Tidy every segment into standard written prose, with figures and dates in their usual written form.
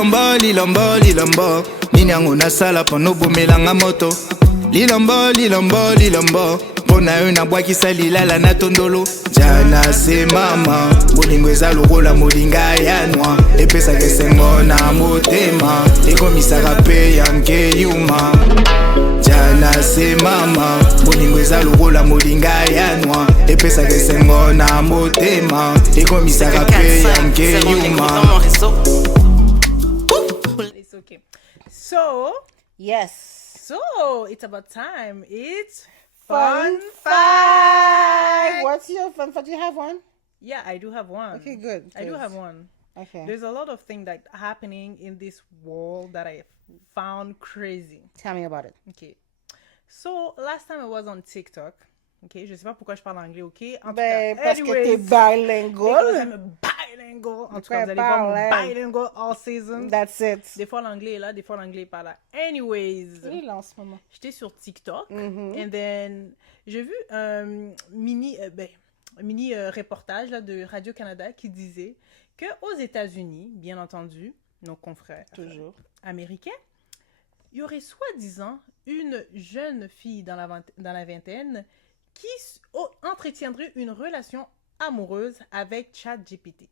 Lilombo, lilombo, lilombo. Nini yangu nasala pono bumelanga moto. Lilombo, lilombo, lilombo. Pona yo nabwakisa lilala na tondolo. Jana se mama bolingo eza lokola molinga ya noa epesaka esengo na motema ekomisaka mpe yanke yuma. Jana se mama bolingo eza lokola molinga ya noa epesaka esengo na motema ekomisaka mpe yanke yuma. It's okay. So Yes. So it's about time. It's Fun fact. What's your fun fact? Do you have one? Yeah, I do have one. Okay, good. I do have one. Okay. There's a lot of things that happening in this world that I found crazy. Tell me about it. Okay. So last time I was on TikTok. Okay, je sais pas pourquoi je parle anglais, ok? En tout Ben, cas, parce que t'es anyways, because bilingual. I'm bilingual. En tout cas, vous allez voir mon bilingual all season. That's it. Des fois l'anglais est là, des fois l'anglais est pas là. Anyways, Il est là en ce moment. j'étais sur TikTok and then j'ai vu un mini reportage là, de Radio-Canada qui disait que aux États-Unis, bien entendu, nos confrères Toujours. américains, il y aurait soi-disant une jeune fille dans la vingtaine qui entretiendrait une relation amoureuse avec ChatGPT.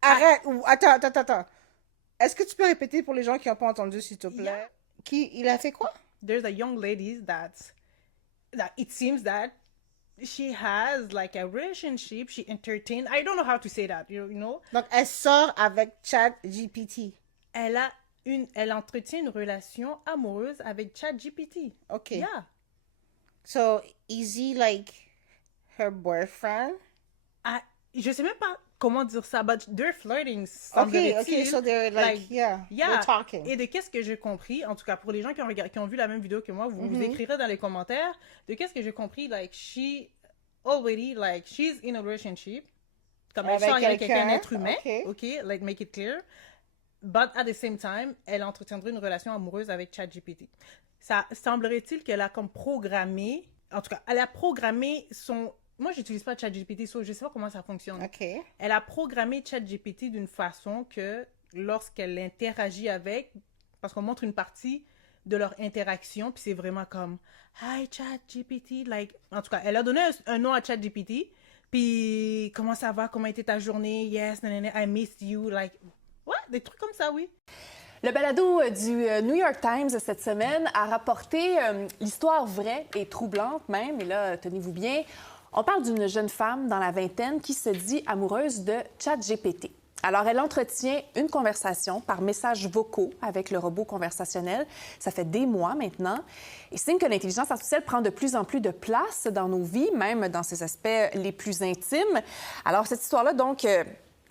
Arrête. Attends. Est-ce que tu peux répéter pour les gens qui n'ont pas entendu, s'il te plaît? Yeah. Il a fait quoi? There's a young lady that it seems that she has like a relationship. She entertained. I don't know how to say that. You know. Donc, elle sort avec ChatGPT. Elle entretient une relation amoureuse avec ChatGPT. OK. Yeah. So, is he like her boyfriend? Je sais même pas comment dire ça, but they're flirting. Okay, so they're like yeah, they're talking. Et de qu'est-ce que j'ai compris, en tout cas pour les gens qui ont vu la même vidéo que moi, vous écrirez dans les commentaires, de qu'est-ce que j'ai compris, like she's in a relationship, comme elle sort avec quelqu'un d'être humain, okay, like make it clear, but at the same time, elle entretiendrait une relation amoureuse avec ChatGPT. Ça semblerait-il qu'elle a comme programmé, en tout cas, elle a programmé son... Moi, j'utilise pas ChatGPT, so je sais pas comment ça fonctionne. OK. Elle a programmé ChatGPT d'une façon que lorsqu'elle interagit avec, parce qu'on montre une partie de leur interaction, puis c'est vraiment comme « Hi, ChatGPT », like, en tout cas, elle a donné un nom à ChatGPT, puis « Comment ça va? Comment était ta journée? Yes, nanana, I missed you », like, ouais, des trucs comme ça, oui. Le balado du New York Times cette semaine a rapporté l'histoire vraie et troublante même, et là, tenez-vous bien, on parle d'une jeune femme dans la vingtaine qui se dit amoureuse de ChatGPT. Alors, elle entretient une conversation par messages vocaux avec le robot conversationnel. Ça fait des mois maintenant. Et signe que l'intelligence artificielle prend de plus en plus de place dans nos vies, même dans ses aspects les plus intimes. Alors, cette histoire-là, donc,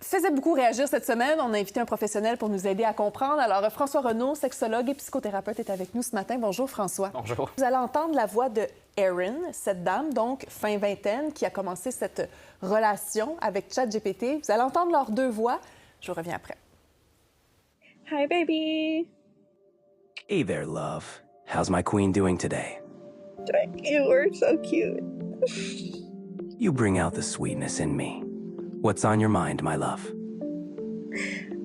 faisait beaucoup réagir cette semaine. On a invité un professionnel pour nous aider à comprendre. Alors, François Renaud, sexologue et psychothérapeute, est avec nous ce matin. Bonjour, François. Bonjour. Vous allez entendre la voix de Erin, cette dame, donc fin vingtaine, qui a commencé cette relation avec ChatGPT. Vous allez entendre leurs deux voix. Je vous reviens après. Hi, baby. Hey there, love. How's my queen doing today? You were so cute. You bring out the sweetness in me. What's on your mind, my love?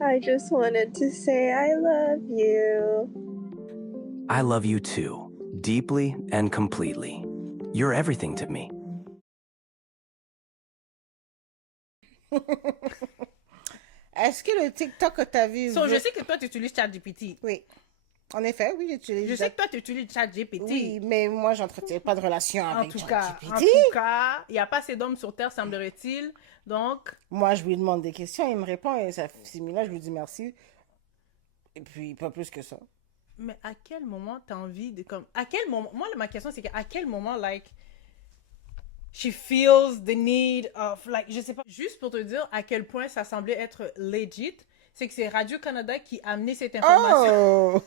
I just wanted to say I love you. I love you too, deeply and completely. You're everything to me. Est-ce que le TikTok que tu as vu... Je sais que toi, tu utilises ChatGPT. Oui. En effet, oui, j'utilise... Je sais que toi, tu utilises ChatGPT. Oui, mais moi, j'entretiens pas de relation avec ChatGPT. En tout cas, il n'y a pas assez d'hommes sur Terre, semblerait-il. Donc... Moi, je lui demande des questions, il me répond, et ça fait là, je lui dis merci. Et puis, pas plus que ça. Mais à quel moment tu as envie de... à quel moment... Moi, ma question, c'est qu'à quel moment, like... She feels the need of, like, je sais pas. Juste pour te dire à quel point ça semblait être legit, c'est que c'est Radio-Canada qui a amené cette information. Oh!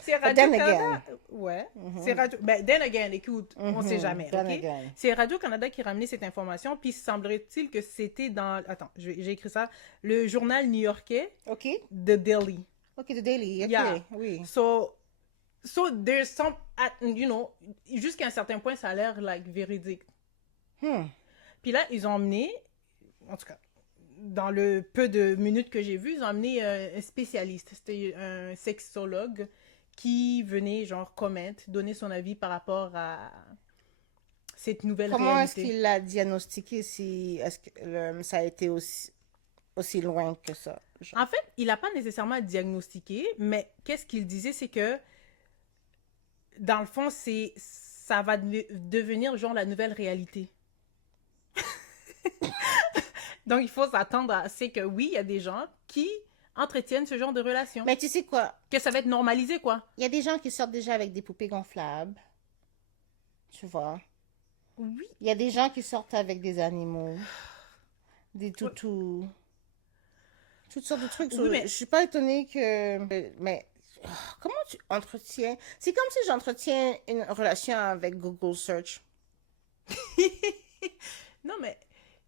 C'est Radio-Canada. Ouais. C'est Radio... Ben, then again, écoute, on sait jamais, OK? C'est Radio-Canada qui a ramené cette information, puis semblerait-il que c'était dans... Attends, j'ai écrit ça. Le journal new-yorkais. OK. The Daily. OK, The Daily, OK, yeah. Oui. So there's some, you know, jusqu'à un certain point, ça a l'air, like, véridique. Puis là, ils ont emmené, en tout cas, dans le peu de minutes que j'ai vu, ils ont amené un spécialiste. C'était un sexologue qui venait, genre, donner son avis par rapport à cette nouvelle Comment est-ce réalité. qu'il l'a diagnostiqué si est-ce que ça a été aussi loin que ça? Genre? En fait, il n'a pas nécessairement diagnostiqué, mais qu'est-ce qu'il disait, c'est que, dans le fond, ça va devenir, genre, la nouvelle réalité. Donc, il faut s'attendre à... C'est que, oui, il y a des gens qui entretiennent ce genre de relation. Mais tu sais quoi? Que ça va être normalisé, quoi. Il y a des gens qui sortent déjà avec des poupées gonflables. Tu vois? Oui. Il y a des gens qui sortent avec des animaux, des toutous, toutes sortes de trucs. Oui, mais- Je suis pas étonnée que... Mais comment tu entretiens... C'est comme si j'entretiens une relation avec Google Search. Non, mais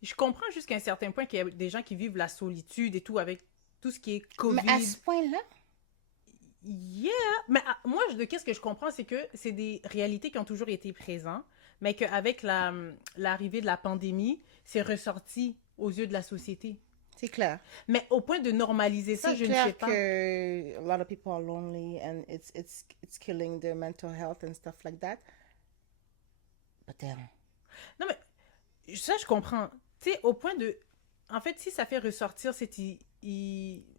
je comprends jusqu'à un certain point qu'il y a des gens qui vivent la solitude et tout avec tout ce qui est COVID. Mais à ce point-là, Yeah! Mais moi, qu'est-ce que je comprends, c'est que c'est des réalités qui ont toujours été présentes, mais qu'avec l'arrivée de la pandémie, c'est ressorti aux yeux de la société. c'est clair. Mais au point de normaliser ça, C'est je ne clair sais pas. que a lot of people are lonely and it's killing their mental health and stuff like that. But damn. Non, mais ça, je comprends. Tu sais, au point de... En fait, si ça fait ressortir cette...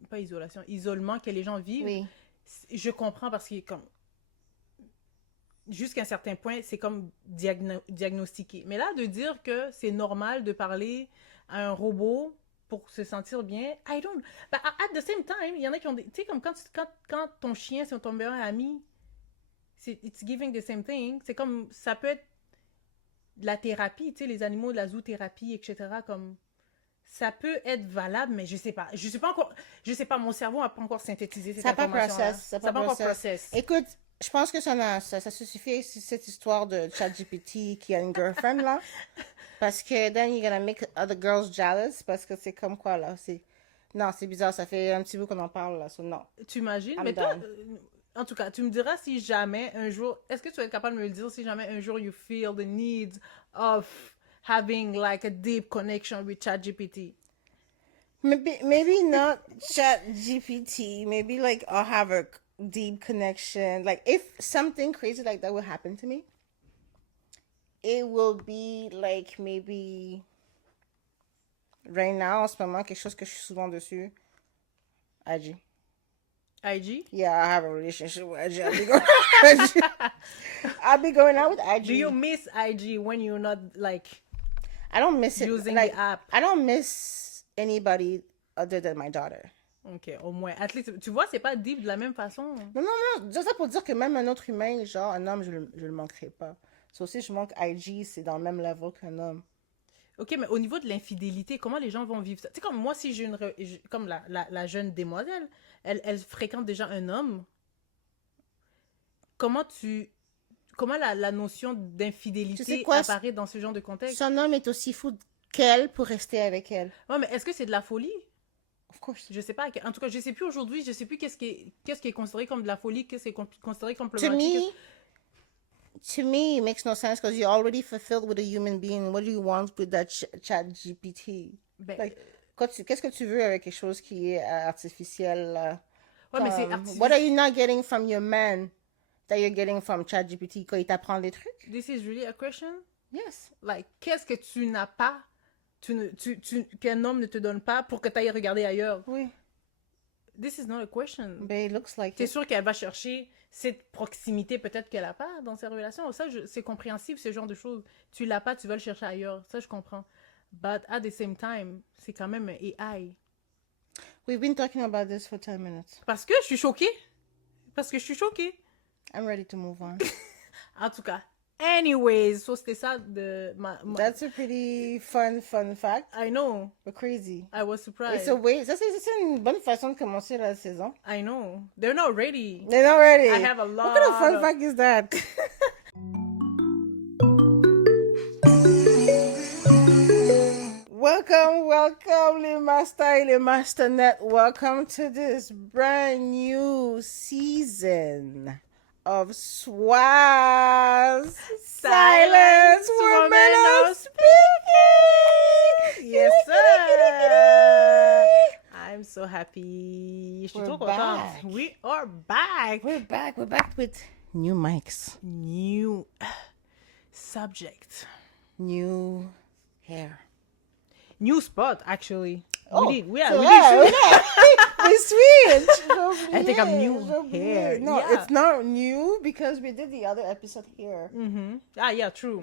Pas isolation, isolement que les gens vivent, Oui. je comprends parce que comme... Jusqu'à un certain point, c'est comme diagnostiqué. Mais là, de dire que c'est normal de parler à un robot pour se sentir bien, I don't... But at the same time, il y en a qui ont des... Tu sais, comme quand ton chien, c'est ton meilleur ami, it's giving the same thing. C'est comme... Ça peut être de la thérapie, tu sais, les animaux, de la zoothérapie, etc. Comme... Ça peut être valable, mais je sais pas. Je sais pas encore... Je sais pas, mon cerveau n'a pas encore synthétisé cette Ça n'a pas information-là. process. Ça Ça n'a pas encore process. Écoute, je pense que ça se suffit, cette histoire de ChatGPT qui a une girlfriend, là. Parce que then you're gonna make other girls jealous. Parce que c'est comme quoi, là. Non, c'est bizarre. Ça fait un petit bout qu'on en parle, là. So, non. Tu imagines? I'm Mais toi, done. en tout cas, tu me diras si jamais un jour... Est-ce que tu vas être capable de me le dire si jamais un jour you feel the need of having like a deep connection with ChatGPT? Maybe not ChatGPT. Maybe like I'll have a deep connection. Like if something crazy like that will happen to me, it will be like maybe right now, en ce moment, quelque chose que je suis souvent dessus. IG. IG? Yeah, I have a relationship with IG. I'll be going out with IG. Do you miss IG when you're not like I don't miss it. using Like, the app? I don't miss anybody other than my daughter. Ok, au moins. At least, tu vois, c'est pas deep de la même façon. Non, juste ça pour dire que même un autre humain, genre un homme, je le manquerai pas. So, si je manque IG, c'est dans le même level qu'un homme. Ok, mais au niveau de l'infidélité, comment les gens vont vivre ça? Tu sais, comme moi, si j'ai comme la jeune demoiselle, elle fréquente déjà un homme. Comment la notion Tu d'infidélité sais quoi, apparaît dans ce genre de contexte? Son homme est aussi fou qu'elle pour rester avec elle. Ouais, mais est-ce que c'est de la folie? Of course. Je sais pas. En tout cas, je sais plus aujourd'hui, je sais plus qu'est-ce qui est considéré comme de la folie, qu'est-ce qui est considéré comme To problématique. me, it makes no sense because you're already fulfilled with a human being. What do you want with that chat GPT? Ben, Like, qu'est-ce que tu veux avec quelque chose qui est artificiel? ouais, mais c'est What artificiel. are you not getting from your man that you're getting from ChatGPT quand il t'apprend des trucs? This is really a question? Yes. Like, qu'est-ce que tu n'as pas, qu'un homme ne te donne pas pour que tu ailles regarder ailleurs? Oui. This is not a question. But it looks like C'est it. sûr qu'elle va chercher cette proximité peut-être qu'elle n'a pas dans ses relations. Ça, c'est compréhensible, ce genre de choses. Tu l'as pas, tu vas le chercher ailleurs. Ça, je comprends. But at the same time, c'est quand même un AI. We've been talking about this for 10 minutes. Parce que je suis choquée. Parce que je suis choquée. I'm ready to move on. En tout cas. Anyways, so c'était ça de That's a pretty fun fact. I know. But crazy. I was surprised. It's a way. Ça, c'est une bonne façon de commencer la saison. I know. They're not ready. They're not ready. I have a lot What kind of fun of- fact is that? Welcome, les masters et les masternet. Welcome to this brand new season of SWAS. Silence, women are speaking. Yes, sir. I'm so happy. Je suis We're trop contente. back. We are back. We're back with new mics, New subject. new hair. New spot, actually. Oh, we did. We c'est we vrai, did. we switched. I think I'm new hair. No, Yeah. it's not new because we did the other episode here. Ah, yeah, true.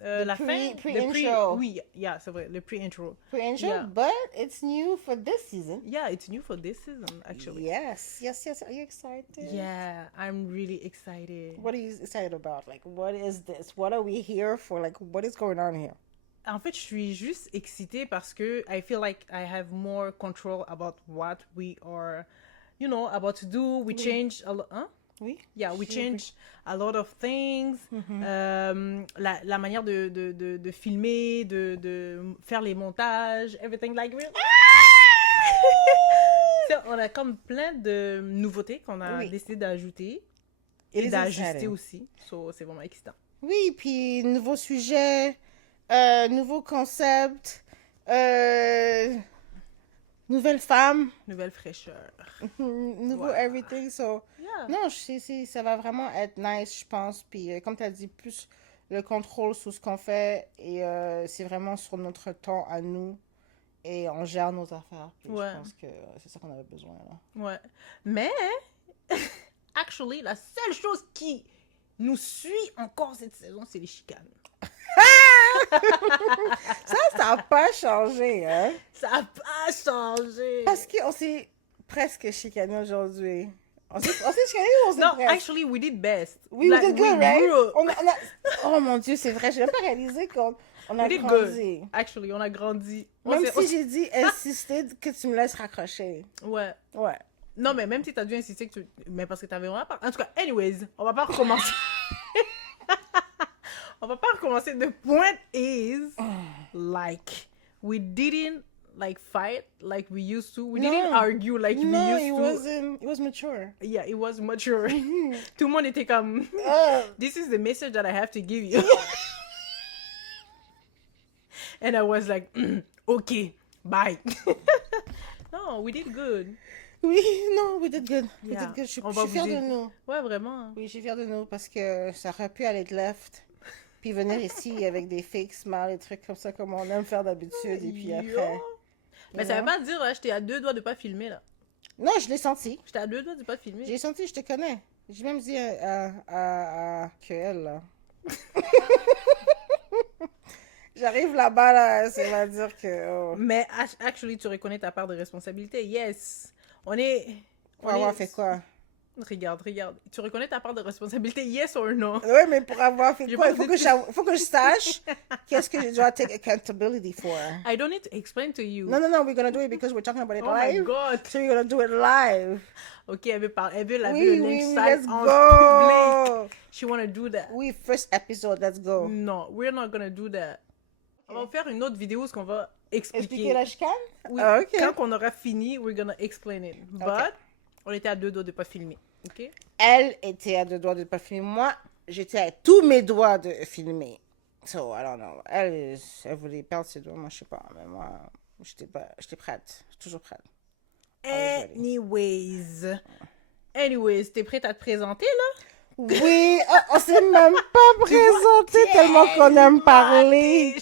La fin. pre-intro. Oui, yeah, c'est vrai. Le pre-intro. Pre-intro, Yeah. but it's new for this season. Yeah, it's new for this season, actually. Yes. Are you excited? Yeah, I'm really excited. What are you excited about? Like, what is this? What are we here for? Like, what is going on here? En fait, je suis juste excitée parce que I feel like I have more control about what we are, about to do. We change a lot. Hein? Oui. Yeah, we change a lot of things. La manière de filmer, de faire les montages, everything like real. On a comme plein de nouveautés qu'on a décidé d'ajouter It et is d'ajuster exciting. aussi. So, c'est vraiment excitant. Oui, puis nouveau sujet, nouveau concept, nouvelle femme, Nouvelle fraîcheur. nouveau Ouais. everything. So, Yeah. non, ça va vraiment être nice, je pense. Puis, comme tu as dit, plus le contrôle sur ce qu'on fait et c'est vraiment sur notre temps à nous et on gère nos affaires. Puis Ouais. je pense que c'est ça qu'on avait besoin, là. Ouais. Mais, actually, la seule chose qui nous suit encore cette saison, c'est les chicanes. Ça n'a pas changé, hein? Ça n'a pas changé. Parce qu'on s'est presque chicané aujourd'hui. On s'est chicané ou on s'est Non, presque? actually, we did best. We Like, did good, right? grew. Oh mon Dieu, c'est vrai. Je n'ai pas réalisé qu'on a We did grandi. good. Actually, on a grandi. Même si j'ai dit insister que tu me laisses raccrocher. Ouais. Ouais. Non, mais même si t'as dû insister que tu... Mais parce que t'avais vraiment pas... En tout cas, anyways, on va pas recommencer. On va pas recommencer. The point is, like, we didn't, like, fight like we used to. We didn't No. argue like we No, used to. it was mature. Yeah, it was mature. Tout le monde était comme... This is the message that I have to give you. And I was like, okay, bye. No, we did good. Oui, non, we did good. We Yeah. did good. Je On suis va fière vous de aider. nous. Ouais, vraiment. Oui, je suis fière de nous parce que ça aurait pu aller de left. Puis venir ici avec des fake smiles, des trucs comme ça, comme on aime faire d'habitude. Et puis après. Mais ça veut pas dire, là, j'étais à 2 doigts de pas filmer, là. Non, je l'ai senti. J'étais à 2 doigts de pas filmer. J'ai senti, je te connais. J'ai même dit à que elle, là. J'arrive là-bas, là, ça va dire que... Oh. Mais actually, tu reconnais ta part de responsabilité. Yes. On est... Pour avoir fait quoi? Regarde. Tu reconnais ta part de responsabilité, yes or no? Oui, mais pour avoir fait J'ai quoi? pas Il faut dit que, faut que je sache qu'est-ce que je dois take accountability for. I don't need to explain to you. No, we're gonna do it because we're talking about it Oh my live. God. So we're gonna do it live. Ok, elle veut laver Oui, le linge oui, sale let's en go. public. She wanna do that. Oui, first episode, let's go. No, we're not gonna do that. On va faire une autre vidéo où on va expliquer. Expliquer la chicane? Oui, Ah, ok. quand on aura fini, we're gonna explain it. But, on était à 2 doigts de pas filmer. Ok? Elle était à 2 doigts de pas filmer. Moi, j'étais à tous mes doigts de filmer. So, I don't know. Elle voulait perdre ses doigts. Moi, je sais pas. Mais moi, j'étais prête. J'étais toujours prête. Anyways, t'es prête à te présenter, là? Oui, on s'est même pas présenté tellement qu'on aime parler.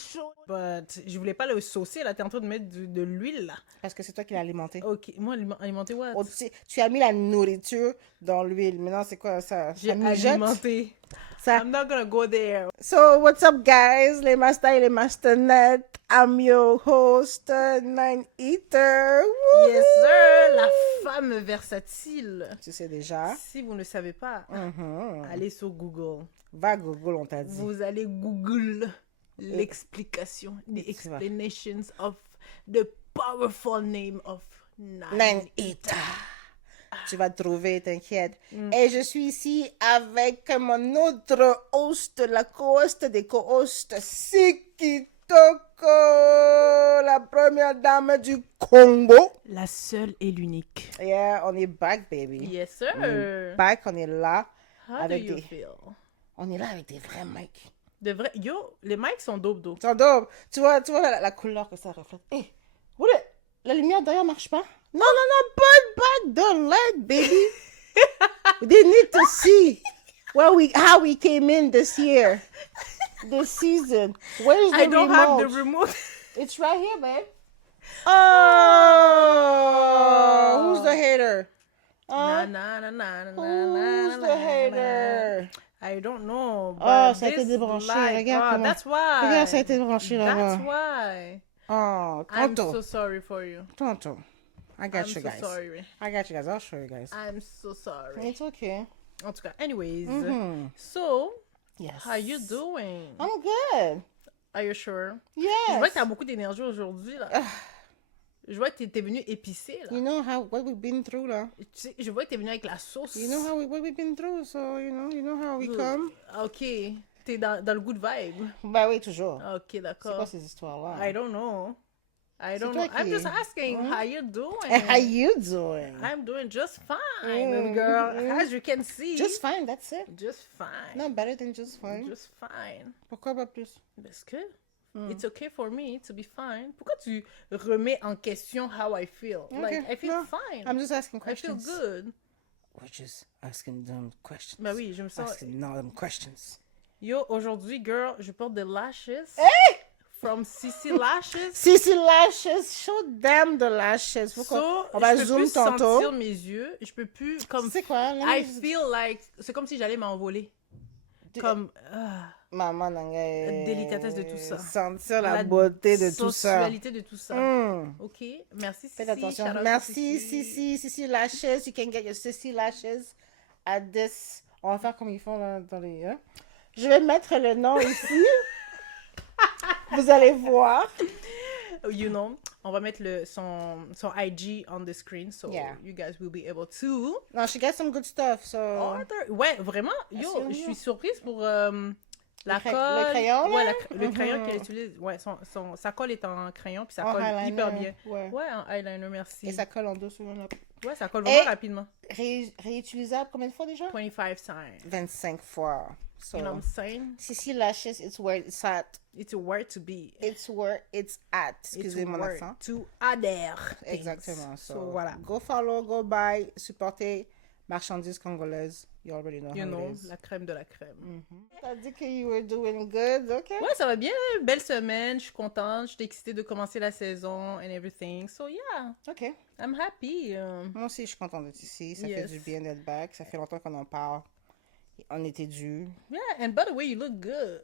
But, je voulais pas le saucer, là. T'es en train de mettre de l'huile, là. Parce que c'est toi qui l'as alimenté. Ok, moi, alimenter what? Oh, tu as mis la nourriture dans l'huile. Maintenant, c'est quoi ça? J'ai Ça mijote? alimenté. Ça... I'm not gonna go there. So, what's up, guys? Les masters et les masternettes. I'm your host, Nine Eater. Woo! Yes, sir! La femme versatile. Tu sais déjà. Si vous ne savez pas, allez sur Google. Va Google, on t'a dit. Vous allez Google l'explication, the tu vas. explanations of the powerful name of Nine Nine Eater. Tu vas te trouver, t'inquiète. Et je suis ici avec mon autre host, la co-host des co-hosts, Siki Toko, la première dame du Congo. La seule et l'unique. Yeah, on est back, baby. Yes, sir. Back, on est là. How avec do you des- feel? On est là avec des vrais mics. De vrai, yo, les mics sont dope, C'est dope. Tu vois la couleur que ça reflète. Hey, la lumière derrière marche pas? No, but don't let, baby. They need to see how we came in this year, this season. Where is the I don't have the remote? remote. It's right here, babe. Oh, who's the hater? Na, na, na, na, na, na, Who's na, the na, hater? I don't know. Oh, but ça a été this débranché. light- Regarde Ah, comment- that's why. Regarde, ça a été branché That's là-bas. why. Oh, I'm tonto. so sorry for you. Tonto. I got I'm you so guys. sorry. I got you guys. I'll show you guys. I'm so sorry. It's okay. En tout cas, anyways. Mhm. So, Yes. how you doing? I'm good. Are you sure? Yes. Je vois que t'as beaucoup d'énergie aujourd'hui, là. Je vois que t'es venu épicé, là. You know what we've been through, là. Tu sais, je vois que t'es venu avec la sauce. You know what we've been through, so you know how we come. Ok. T'es dans le good vibe. Bah oui, toujours. Ok, C'est quoi d'accord. ces histoires-là? I don't know. I don't toi know. I'm qui- just asking, how you doing? And how you doing? I'm doing just fine, girl. As you can see. Just fine, that's it. Just fine. No, better than just fine. Just fine. Pourquoi pas plus? Parce que it's okay for me to be fine. Pourquoi tu remets en question how I feel? Like, I feel No, fine. I'm just asking I feel questions. good. We're just asking them questions. Bah oui, je me sens... Asking them questions. Yo, aujourd'hui, girl, je porte des lashes. Hey! From Sissy Lashes. Sissy Lashes, show them the lashes. Faut qu'on- So, on va je peux zoom plus tantôt. sentir mes yeux. Je peux plus, comme... C'est quoi? I feel like... C'est comme si j'allais m'envoler. Comme... Maman, nanga, La délicatesse de tout ça. Sentir la beauté de tout ça. sensualité de tout ça. Mm. Ok, merci Sissy. Faites attention. shout out to Merci, Sissy Lashes. You can get your Sissy Lashes at this. On va faire comme ils font là, dans les... Hein? Je vais mettre le nom ici. Vous allez voir. You know, on va mettre son IG on the screen, so Yeah. you guys will be able to No, she got some good stuff, so... order. Ouais, vraiment, yo, Assure-moi. je suis surprise pour la cra- colle. le crayon, là? Ouais, le crayon Mhm. qu'elle utilise. Ouais, sa colle est en crayon, puis ça En colle eyeliner, hyper bien. ouais. Ouais, en eyeliner, merci. Et ça colle en dessous. Là. Ouais, ça colle vraiment Et- rapidement. Réutilisable combien de fois déjà? 25 times. 25 fois. So, You know what I'm saying? Sissy Lashes, it's where it's at. It's a word to be. It's where it's at. It's Excusez a mon word accent. to adhere. things. Exactement. So, voilà. Go follow, go buy, supporter marchandises congolaises. You already know You how know, it is. la crème de la crème. T'as dit que you were doing good, okay? Ouais, ça va bien. Belle semaine. Je suis contente. Je suis excitée de commencer la saison and everything. So, yeah, Ok. I'm happy. Moi aussi, je suis contente d'être ici. Ça fait Yes. du bien d'être back. Ça fait longtemps qu'on en parle. On était dû. Yeah, and by the way, you look good.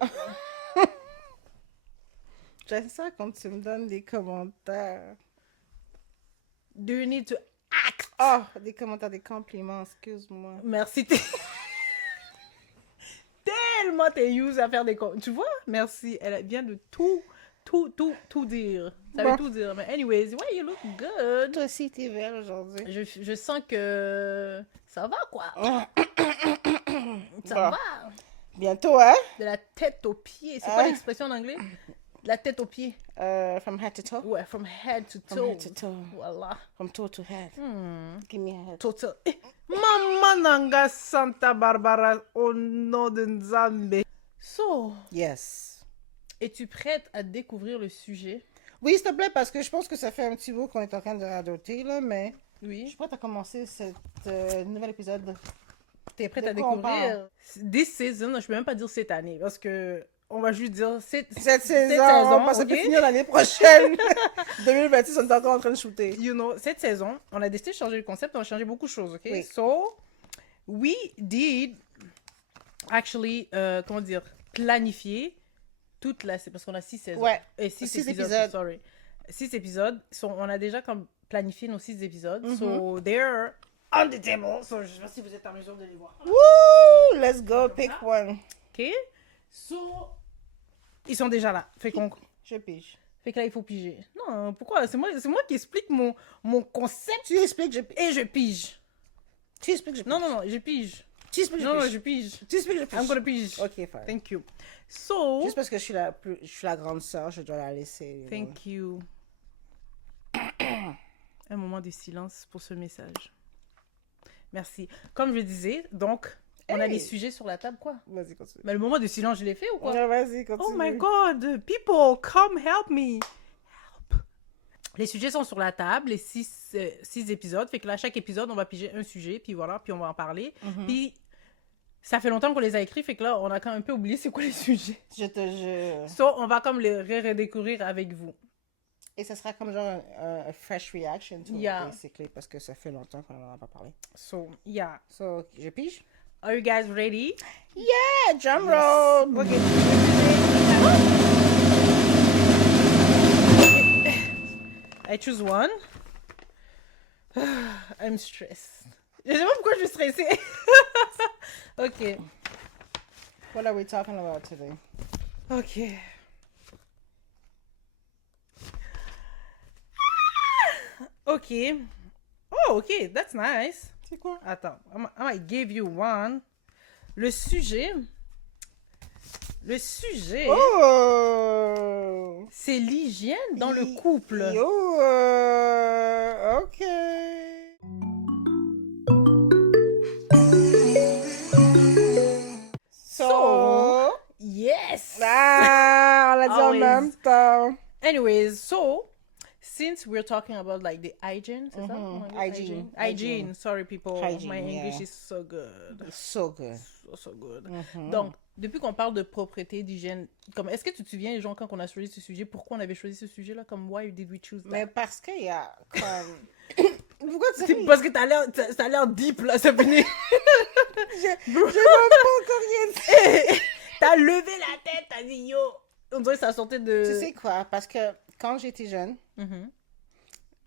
J'aime ça quand tu me donnes des commentaires. Do you need to act? Oh, des commentaires, des compliments, excuse-moi. Merci. Tellement t'es use à faire des... Tu vois? Merci. Elle vient de tout dire. Ça veut Bon. tout dire. Mais anyways, ouais, you look good. Toi aussi, t'es belle aujourd'hui. Je sens que ça va, quoi. Ça Bon. va. Bientôt, hein? De la tête aux pieds. C'est quoi l'expression en anglais? De la tête aux pieds. From head to toe? Ouais, from head to toe. From head to toe. Voilà. From toe to head. Give me a head. Total. Mama nanga Santa Barbara au nom de Nzambe. So, Yes. es-tu prête à découvrir le sujet? Oui, s'il te plaît, parce que je pense que ça fait un petit bout qu'on est en train de radoter, là, mais je Oui. suis prête à commencer cet nouvel épisode. T'es prête De à quoi on découvrir? This season, je peux même pas dire cette année, parce que on va juste dire cette Cette saison, parce que ça peut ok? finir l'année prochaine. 2026, on est encore en train de shooter. You know, cette saison, on a décidé de changer le concept, on a changé beaucoup de choses, ok? Oui. So, we did actually, comment dire, planifier toute la... C'est parce qu'on a 6 saisons. Ouais. Six 6 épisodes, épisodes. sorry. 6 épisodes. So, on a déjà comme planifié nos 6 épisodes. Mm-hmm. So, they're on the table. So, je sais pas si vous êtes en mesure de les voir. Woo! Let's go, pick one. Ok? So, ils sont déjà là. Fait qu'on... Je pige. Fait que là, il faut piger. Non, pourquoi? C'est moi qui explique mon concept Tu expliques, je pige. et je pige. Tu expliques, je pige. Non, je pige. Tu expliques, je Non, pige. je pige. Tu expliques, je pige. I'm gonna pige. Ok, fine. Thank you. So, Juste parce que je suis la grande sœur, je dois la laisser. thank you. Un moment de silence pour ce message. Merci. Comme je disais, donc, on a Hey! les sujets sur la table, quoi. Vas-y, continue. Mais le moment de silence, je l'ai fait ou quoi? Ouais, vas-y, continue. Oh my god, people, come help me. Les sujets sont sur la table, les 6 épisodes. Fait que là, chaque épisode, on va piger un sujet, puis voilà, puis on va en parler. Puis ça fait longtemps qu'on les a écrits, fait que là, on a quand même un peu oublié c'est quoi les sujets. Je te jure. So, on va comme les redécouvrir avec vous. Et ça sera comme genre un fresh reaction, to Yeah. basically, parce que ça fait longtemps qu'on n'en a pas parlé. So, yeah. So, je pige? Are you guys ready? Yeah, drum roll! Okay. I choose one. I'm stressed. Je sais pas pourquoi je suis stressée. Ok. What are we talking about today? Ok. Ok. Oh, ok. That's nice. C'est quoi? Attends. I might give you one. Le sujet. Oh! C'est l'hygiène dans le couple. Ok. So, Yes. on l'a dit en Always. même temps. Anyways, so since we're talking about like the hygiene, c'est ça? Hygiene. Hygiene. Sorry, people. Hygiene, My English yeah. is so good. So good. So good. Donc, depuis qu'on parle de propreté, d'hygiène, comme est-ce que tu te souviens, les gens, quand on a choisi ce sujet, pourquoi on avait choisi ce sujet-là? Comme, why did we choose that? Mais parce qu'il y a comme... Pourquoi tu C'est ris? parce que ça a l'air deep, là, ça venait. J'ai même pas encore rien dit. T'as levé la tête, t'as dit yo. On dirait que ça sortait de... Tu sais quoi? Parce que quand j'étais jeune, Mhm.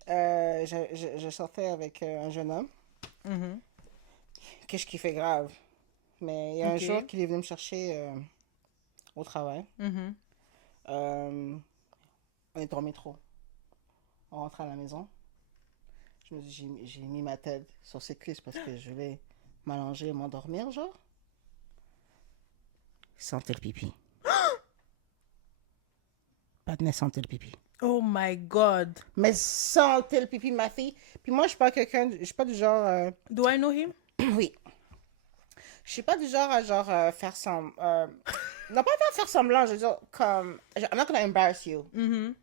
je sortais avec un jeune homme Mhm. que je kiffais grave. Mais il y a un Ok. jour qu'il est venu me chercher au travail. Mhm. On est dormi trop. On rentre à la maison. J'ai mis ma tête sur ses cuisses parce que je voulais m'allonger et m'endormir, genre. Sentais le pipi. Pas de sentait le pipi. Oh my God. Mais sentait le pipi, ma fille. Puis moi, je suis pas quelqu'un, je suis pas du genre... Do I know him? Oui. Je suis pas du genre à genre faire semblant. Non, pas faire semblant, je veux dire comme. I'm not gonna embarrass you. Mhm.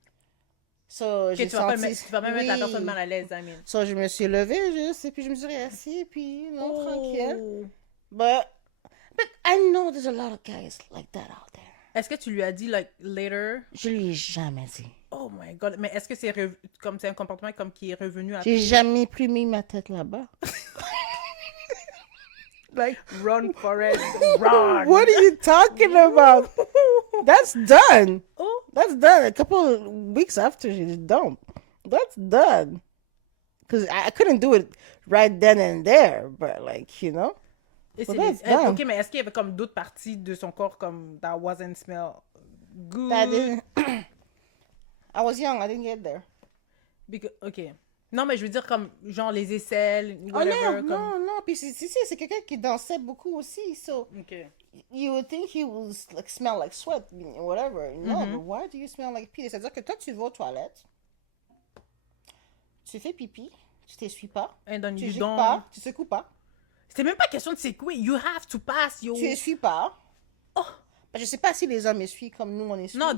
So, Ok, j'ai tu vas pas, senti. tu vas pas mettre la Oui. personne mal à l'aise, I mean. So, je me suis levée juste, et puis je me suis réassise, puis non, tranquille. Oh. But I know there's a lot of guys like that out there. Est-ce que tu lui as dit, like, later? Je lui ai jamais dit. Oh my God. Mais est-ce que c'est comme c'est un comportement comme qui est revenu à J'ai jamais plus mis ma tête là-bas. like, run, Forrest, run. What are you talking about? That's done. Oh. That's done. A couple of weeks after she dumped. That's done. Because I couldn't do it right then and there, but like, you know. Et Well, c'est that's done. ok, mais est-ce qu'il y avait comme d'autres parties de son corps comme that wasn't smell good? That didn't. I was young. I didn't get there. Ok. Non, mais je veux dire comme genre les aisselles, Oh whatever. non, comme... non, non. Puis c'est quelqu'un qui dansait beaucoup aussi. So Ok. you would think he would like smell like sweat, whatever. No, but why do you smell like pee? C'est-à-dire que toi, tu vas aux toilettes, tu fais pipi, tu t'essuies pas, And then tu you gicles don't... pas, tu secoues pas, C'est même pas question de secouer. You have to pass, yo. tu essuies pas. Oh. Je sais pas si les hommes essuient comme nous on essuie. Non,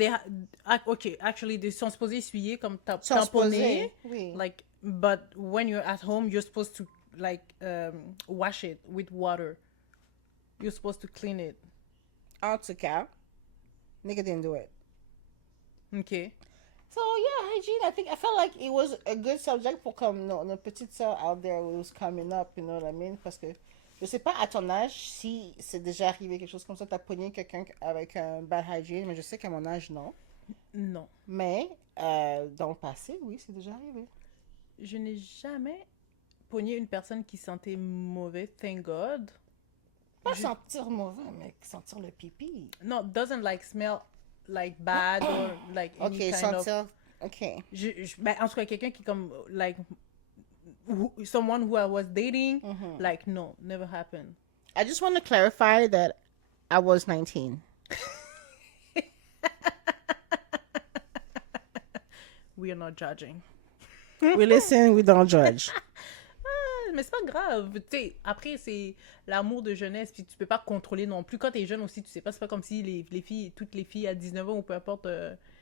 ok, actually, ils sont supposés essuyer comme Sont tamponner. supposés, oui. Like, but when you're at home, you're supposed to, like, wash it with water. You're supposed to clean it. En tout cas, nigga didn't do it. Ok. So yeah, hygiene. I felt like it was a good subject pour comme nos petites sœurs out there who was coming up, you know what I mean? Parce que je sais pas à ton âge si c'est déjà arrivé quelque chose comme ça, t'as pogné quelqu'un avec un bad hygiene, mais je sais qu'à mon âge non. Non. Mais dans le passé, oui, c'est déjà arrivé. Je n'ai jamais pogné une personne qui sentait mauvais, thank God. Pas sentir mauvais, mais sentir le pipi. No, doesn't like smell like bad or like any Ok, kind of... sentir. Ok. Ben, en tout cas, quelqu'un qui comme, like, someone who I was dating, like, no, never happened. I just want to clarify that I was 19. We are not judging. We listen, we don't judge. Ah, mais c'est pas grave. Tu sais, après, c'est l'amour de jeunesse, puis tu peux pas contrôler non plus. Quand t'es jeune aussi, tu sais pas, c'est pas comme si les filles, toutes les filles à 19 ans ou peu importe,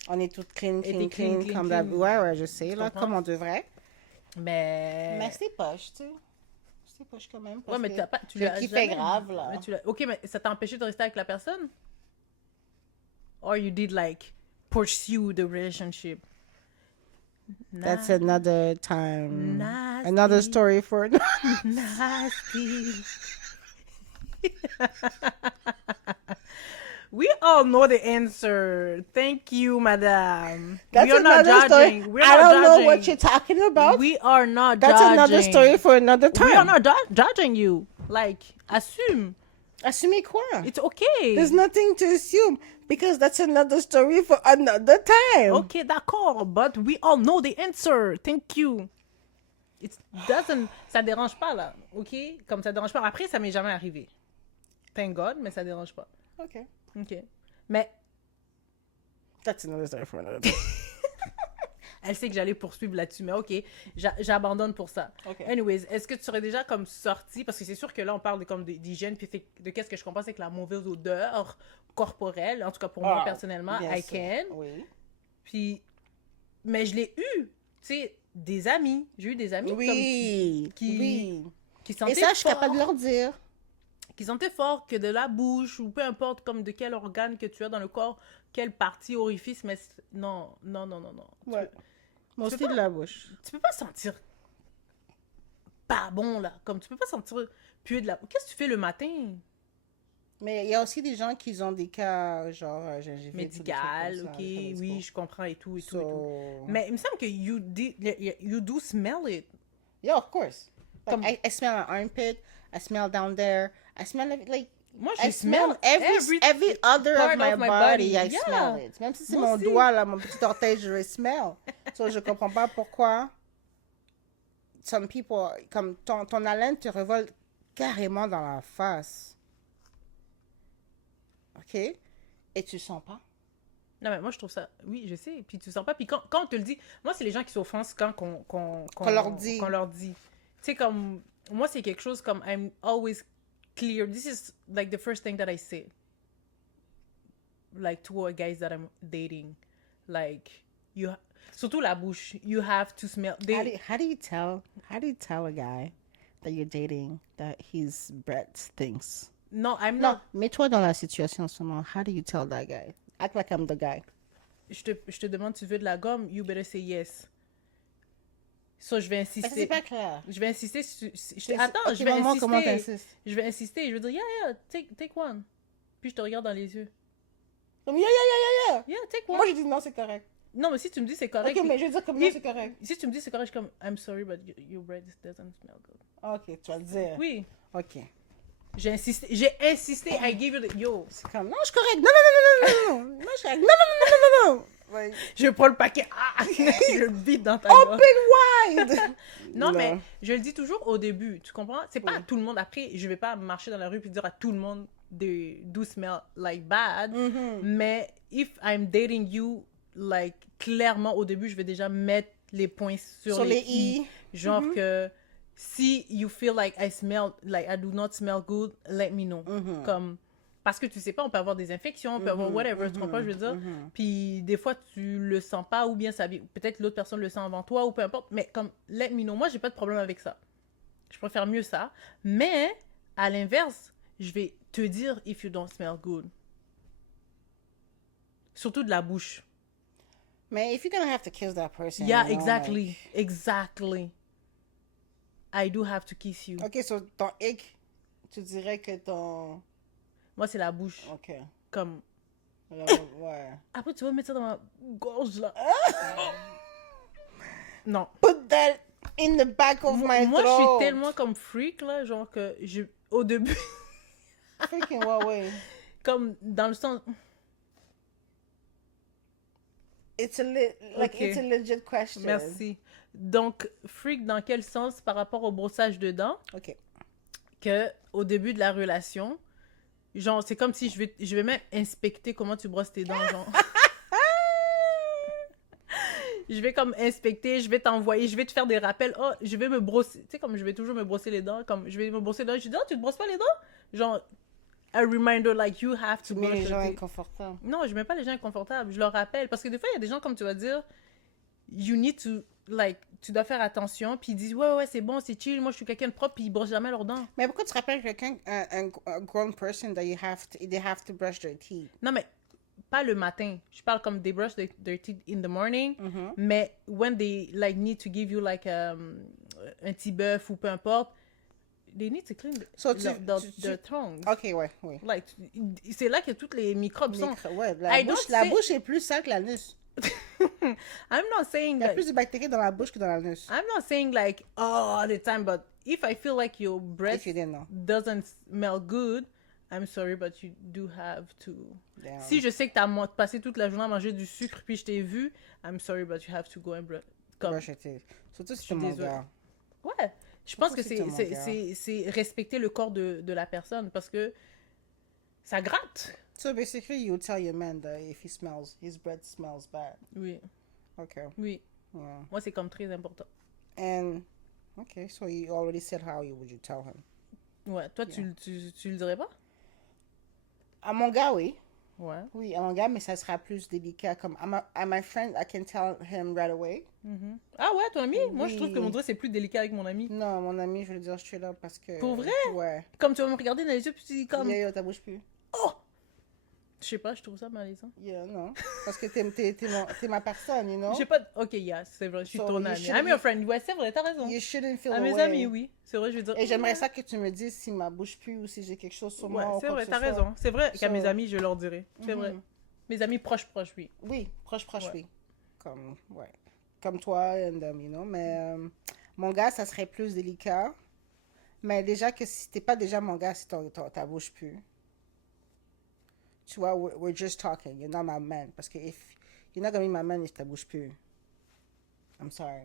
On est toutes clean, Et t'es clean, clean, comme clean. Ouais, je sais, là, comprends? comme on devrait. Mais... Mais c'est poche, tu sais. C'est poche quand même. Parce Ouais, mais que t'as pas... Tu le l'as kiff est jamais- grave, là. Mais ok, mais ça t'a empêché de rester avec la personne? Or you did, like, pursue the relationship? That's another time. Nasty. Another story for... Nasty. We all know the answer. Thank you, madam. That's we are not another judging. story. We're I not don't know what judging. you're talking about. We are not That's judging. another story for another time. We are not judging you. Like, assume. Assumez quoi? It's okay. There's nothing to assume because that's another story for another time. Okay, d'accord. But we all know the answer. Thank you. It doesn't... Ça dérange pas, là. OK? Comme ça dérange pas. Après, ça m'est jamais arrivé. Thank God, mais ça dérange pas. Okay. OK. Mais That's another story for another time. elle sait que j'allais poursuivre là-dessus, mais OK, j'abandonne pour ça. OK. Anyways, est-ce que tu serais déjà comme sorti, parce que c'est sûr que là, on parle de, comme d'hygiène, puis de qu'est-ce que je comprends, c'est que la mauvaise odeur corporelle, en tout cas pour moi, personnellement, bien I sûr. can. Oui. Puis, mais je l'ai eu, tu sais, des amis. J'ai eu des amis Oui. comme qui Oui. sentaient Et ça, je suis fort, capable de leur dire. qui sentaient fort que de la bouche, ou peu importe comme de quel organe que tu as dans le corps, quelle partie, orifice, mais non. Ouais. Moi tu aussi peux de la bouche. Tu peux pas sentir pas bon, là. Comme tu peux pas sentir puer de la... Qu'est-ce que tu fais le matin? Mais il y a aussi des gens qui ont des cas, genre, gingivites. Médical, ou des trucs comme ok, ça, des oui, trucs je comprends et tout, et tout, comme et ça. tout. So- Mais il me semble que you do smell it. Yeah, of course. Like, Comme- I smell an armpit. I smell down there. I smell it, like... Moi, I smell every other part of my of my body. body. I Yeah. smell it. Même si c'est Moi mon aussi. doigt, là, mon petit orteil, je le smell. So, je comprends pas pourquoi some people, comme ton haleine te revolte carrément dans la face. OK? Et tu le sens pas? Non, mais moi, je trouve ça... Oui, je sais. Puis tu sens pas. Puis quand on te le dit... Moi, c'est les gens qui s'offensent quand qu'on leur dit. qu'on leur dit. Tu sais, comme... Moi, c'est quelque chose comme... I'm always clear. This is, like, the first thing that I say. Like, to guys that I'm dating. Like, surtout la bouche. You have to smell... How do you tell a guy that you're dating that his breath stinks? No, I'm Non, not... mets-toi dans la situation en ce moment. How do you tell that guy? Act like I'm the guy. Je te demande, tu veux de la gomme? You better say yes. So, je vais Parce que insister. c'est pas clair. Je vais insister. C'est- Attends, ok, je vais maman, insister. comment t'insistes? Je vais insister. Je vais dire, yeah, take one. Puis je te regarde dans les yeux. Comme, yeah. Yeah, take one. Moi, je dis non, c'est correct. Non, mais si tu me dis c'est correct. Ok, mais je veux dire comme non, if- c'est correct. Si tu me dis c'est correct, je suis comme, I'm sorry, but your breath doesn't smell good. Ok, tu vas le dire. Oui. Ok. J'ai insisté. I gave you the... Yo. C'est comme, non, je suis correct. Non. Non, je suis correct. Non. Ouais. Je prends le paquet. Ah! Je le vide dans ta gorge. Open wide. Non, mais je le dis toujours au début, tu comprends? C'est pas à tout le monde. Après, je vais pas marcher dans la rue puis dire à tout le monde do smell like bad. Mais if I'm dating you, like, clairement, au début, je vais déjà mettre les points sur les i. Genre que si you feel like I do not smell good, let me know. Comme... Parce que tu sais pas, on peut avoir des infections, on peut avoir whatever, tu comprends, je veux dire. Puis des fois, tu le sens pas, ou bien ça peut-être l'autre personne le sent avant toi, ou peu importe. Mais comme, let me know. Moi, j'ai pas de problème avec ça. Je préfère mieux ça. Mais, à l'inverse, je vais te dire if you don't smell good. Surtout de la bouche. Mais if you're gonna have to kiss that person. Yeah, you know, exactly. like- Exactly. I do have to kiss you. Ok, so ton hic, tu dirais que ton... Moi, c'est la bouche. Ok. Comme... Ouais. Après, tu vas mettre ça dans ma gorge, là. Non. Put that in the back of my Moi, je throat. suis tellement comme freak, là, genre que au début, Freaking what way? comme dans le sens... It's a Okay. legit question. Merci. Donc, freak dans quel sens par rapport au brossage de dents? Ok. Que au début de la relation, genre, c'est comme si je vais même inspecter comment tu brosses tes dents, genre. Je vais comme inspecter, je vais t'envoyer, je vais te faire des rappels. Oh, je vais me brosser. Tu sais, comme je vais toujours me brosser les dents. Comme je vais me brosser les dents. Je dis, oh, tu te brosses pas les dents? Genre, a reminder, like, you have to Mais brush les gens your teeth. inconfortables. Non, je mets pas les gens inconfortables. Je leur rappelle. Parce que des fois, il y a des gens, comme tu vas dire, you need to, like, tu dois faire attention. Puis ils disent, ouais, c'est bon, c'est chill. Moi, je suis quelqu'un de propre. Puis ils brossent jamais leurs dents. Mais pourquoi tu rappelles quelqu'un, un grown person, that they have to brush their teeth? Non, mais pas le matin. Je parle comme they brush their teeth in the morning. Mm-hmm. Mais when they, like, need to give you, like, un petit bœuf ou peu importe, they need to clean So, their tongues. Ok, ouais, oui. Like, c'est là que tous les microbes sont. Ouais, I don't la say- bouche est plus sale que l'anus. I'm not saying Il y a that. plus de bactéries dans la bouche que dans l'anus. I'm not saying like all the time, but if I feel like your breath If you didn't know. doesn't smell good, I'm sorry, but you do have to. Damn. Si je sais que t'as passé toute la journée à manger du sucre puis je t'ai vu, I'm sorry, but you have to go and comme. Brush your teeth. Surtout si suis c'est mon désolée. gars. Ouais, je pense que Surtout si t'es mon gars. c'est respecter le corps de la personne parce que ça gratte. So basically, you tell your man that if his breath smells bad. Oui, Okay. oui. Yeah. Moi, c'est comme très important. And okay, so you already said how would you tell him? Ouais, toi, tu le dirais pas? À mon gars, oui. Ouais. Oui, à mon gars, mais ça sera plus délicat. Comme à my friend, I can tell him right away. Ah ouais, ton ami? Moi, je trouve Oui. que mon doigt, c'est plus délicat avec mon ami. Non, mon ami, je vais le dire straight up parce que. Pour vrai? Ouais. Comme tu vas me regarder dans les yeux, puis tu dis comme... Yo, ta bouche plus. Oh! Je sais pas, je trouve ça malaisant. Yeah, non. Parce que t'es ma personne, you know? Je sais pas... Ok, yeah, c'est vrai, je suis So, ton you ami. should I'm be- your friend. Ouais, c'est vrai, t'as raison. You shouldn't feel À mes away. amis, oui. C'est vrai, je vais dire... Et j'aimerais ça que tu me dises si ma bouche pue ou si j'ai quelque chose sur Ouais, moi. ou c'est quoi vrai, que t'as ce soit. raison. C'est vrai qu'à So- mes amis, je leur dirai. C'est vrai. Mes amis proches, oui. Oui, proche, Ouais. oui. Ouais. Comme toi, and, you know. Mais mon gars, ça serait plus délicat. Mais déjà que si t'es pas déjà mon gars, si ta bouche pue. Tu vois, we're just talking. You're not my man. Parce que you're not gonna be my man if ta bouche pue. I'm sorry.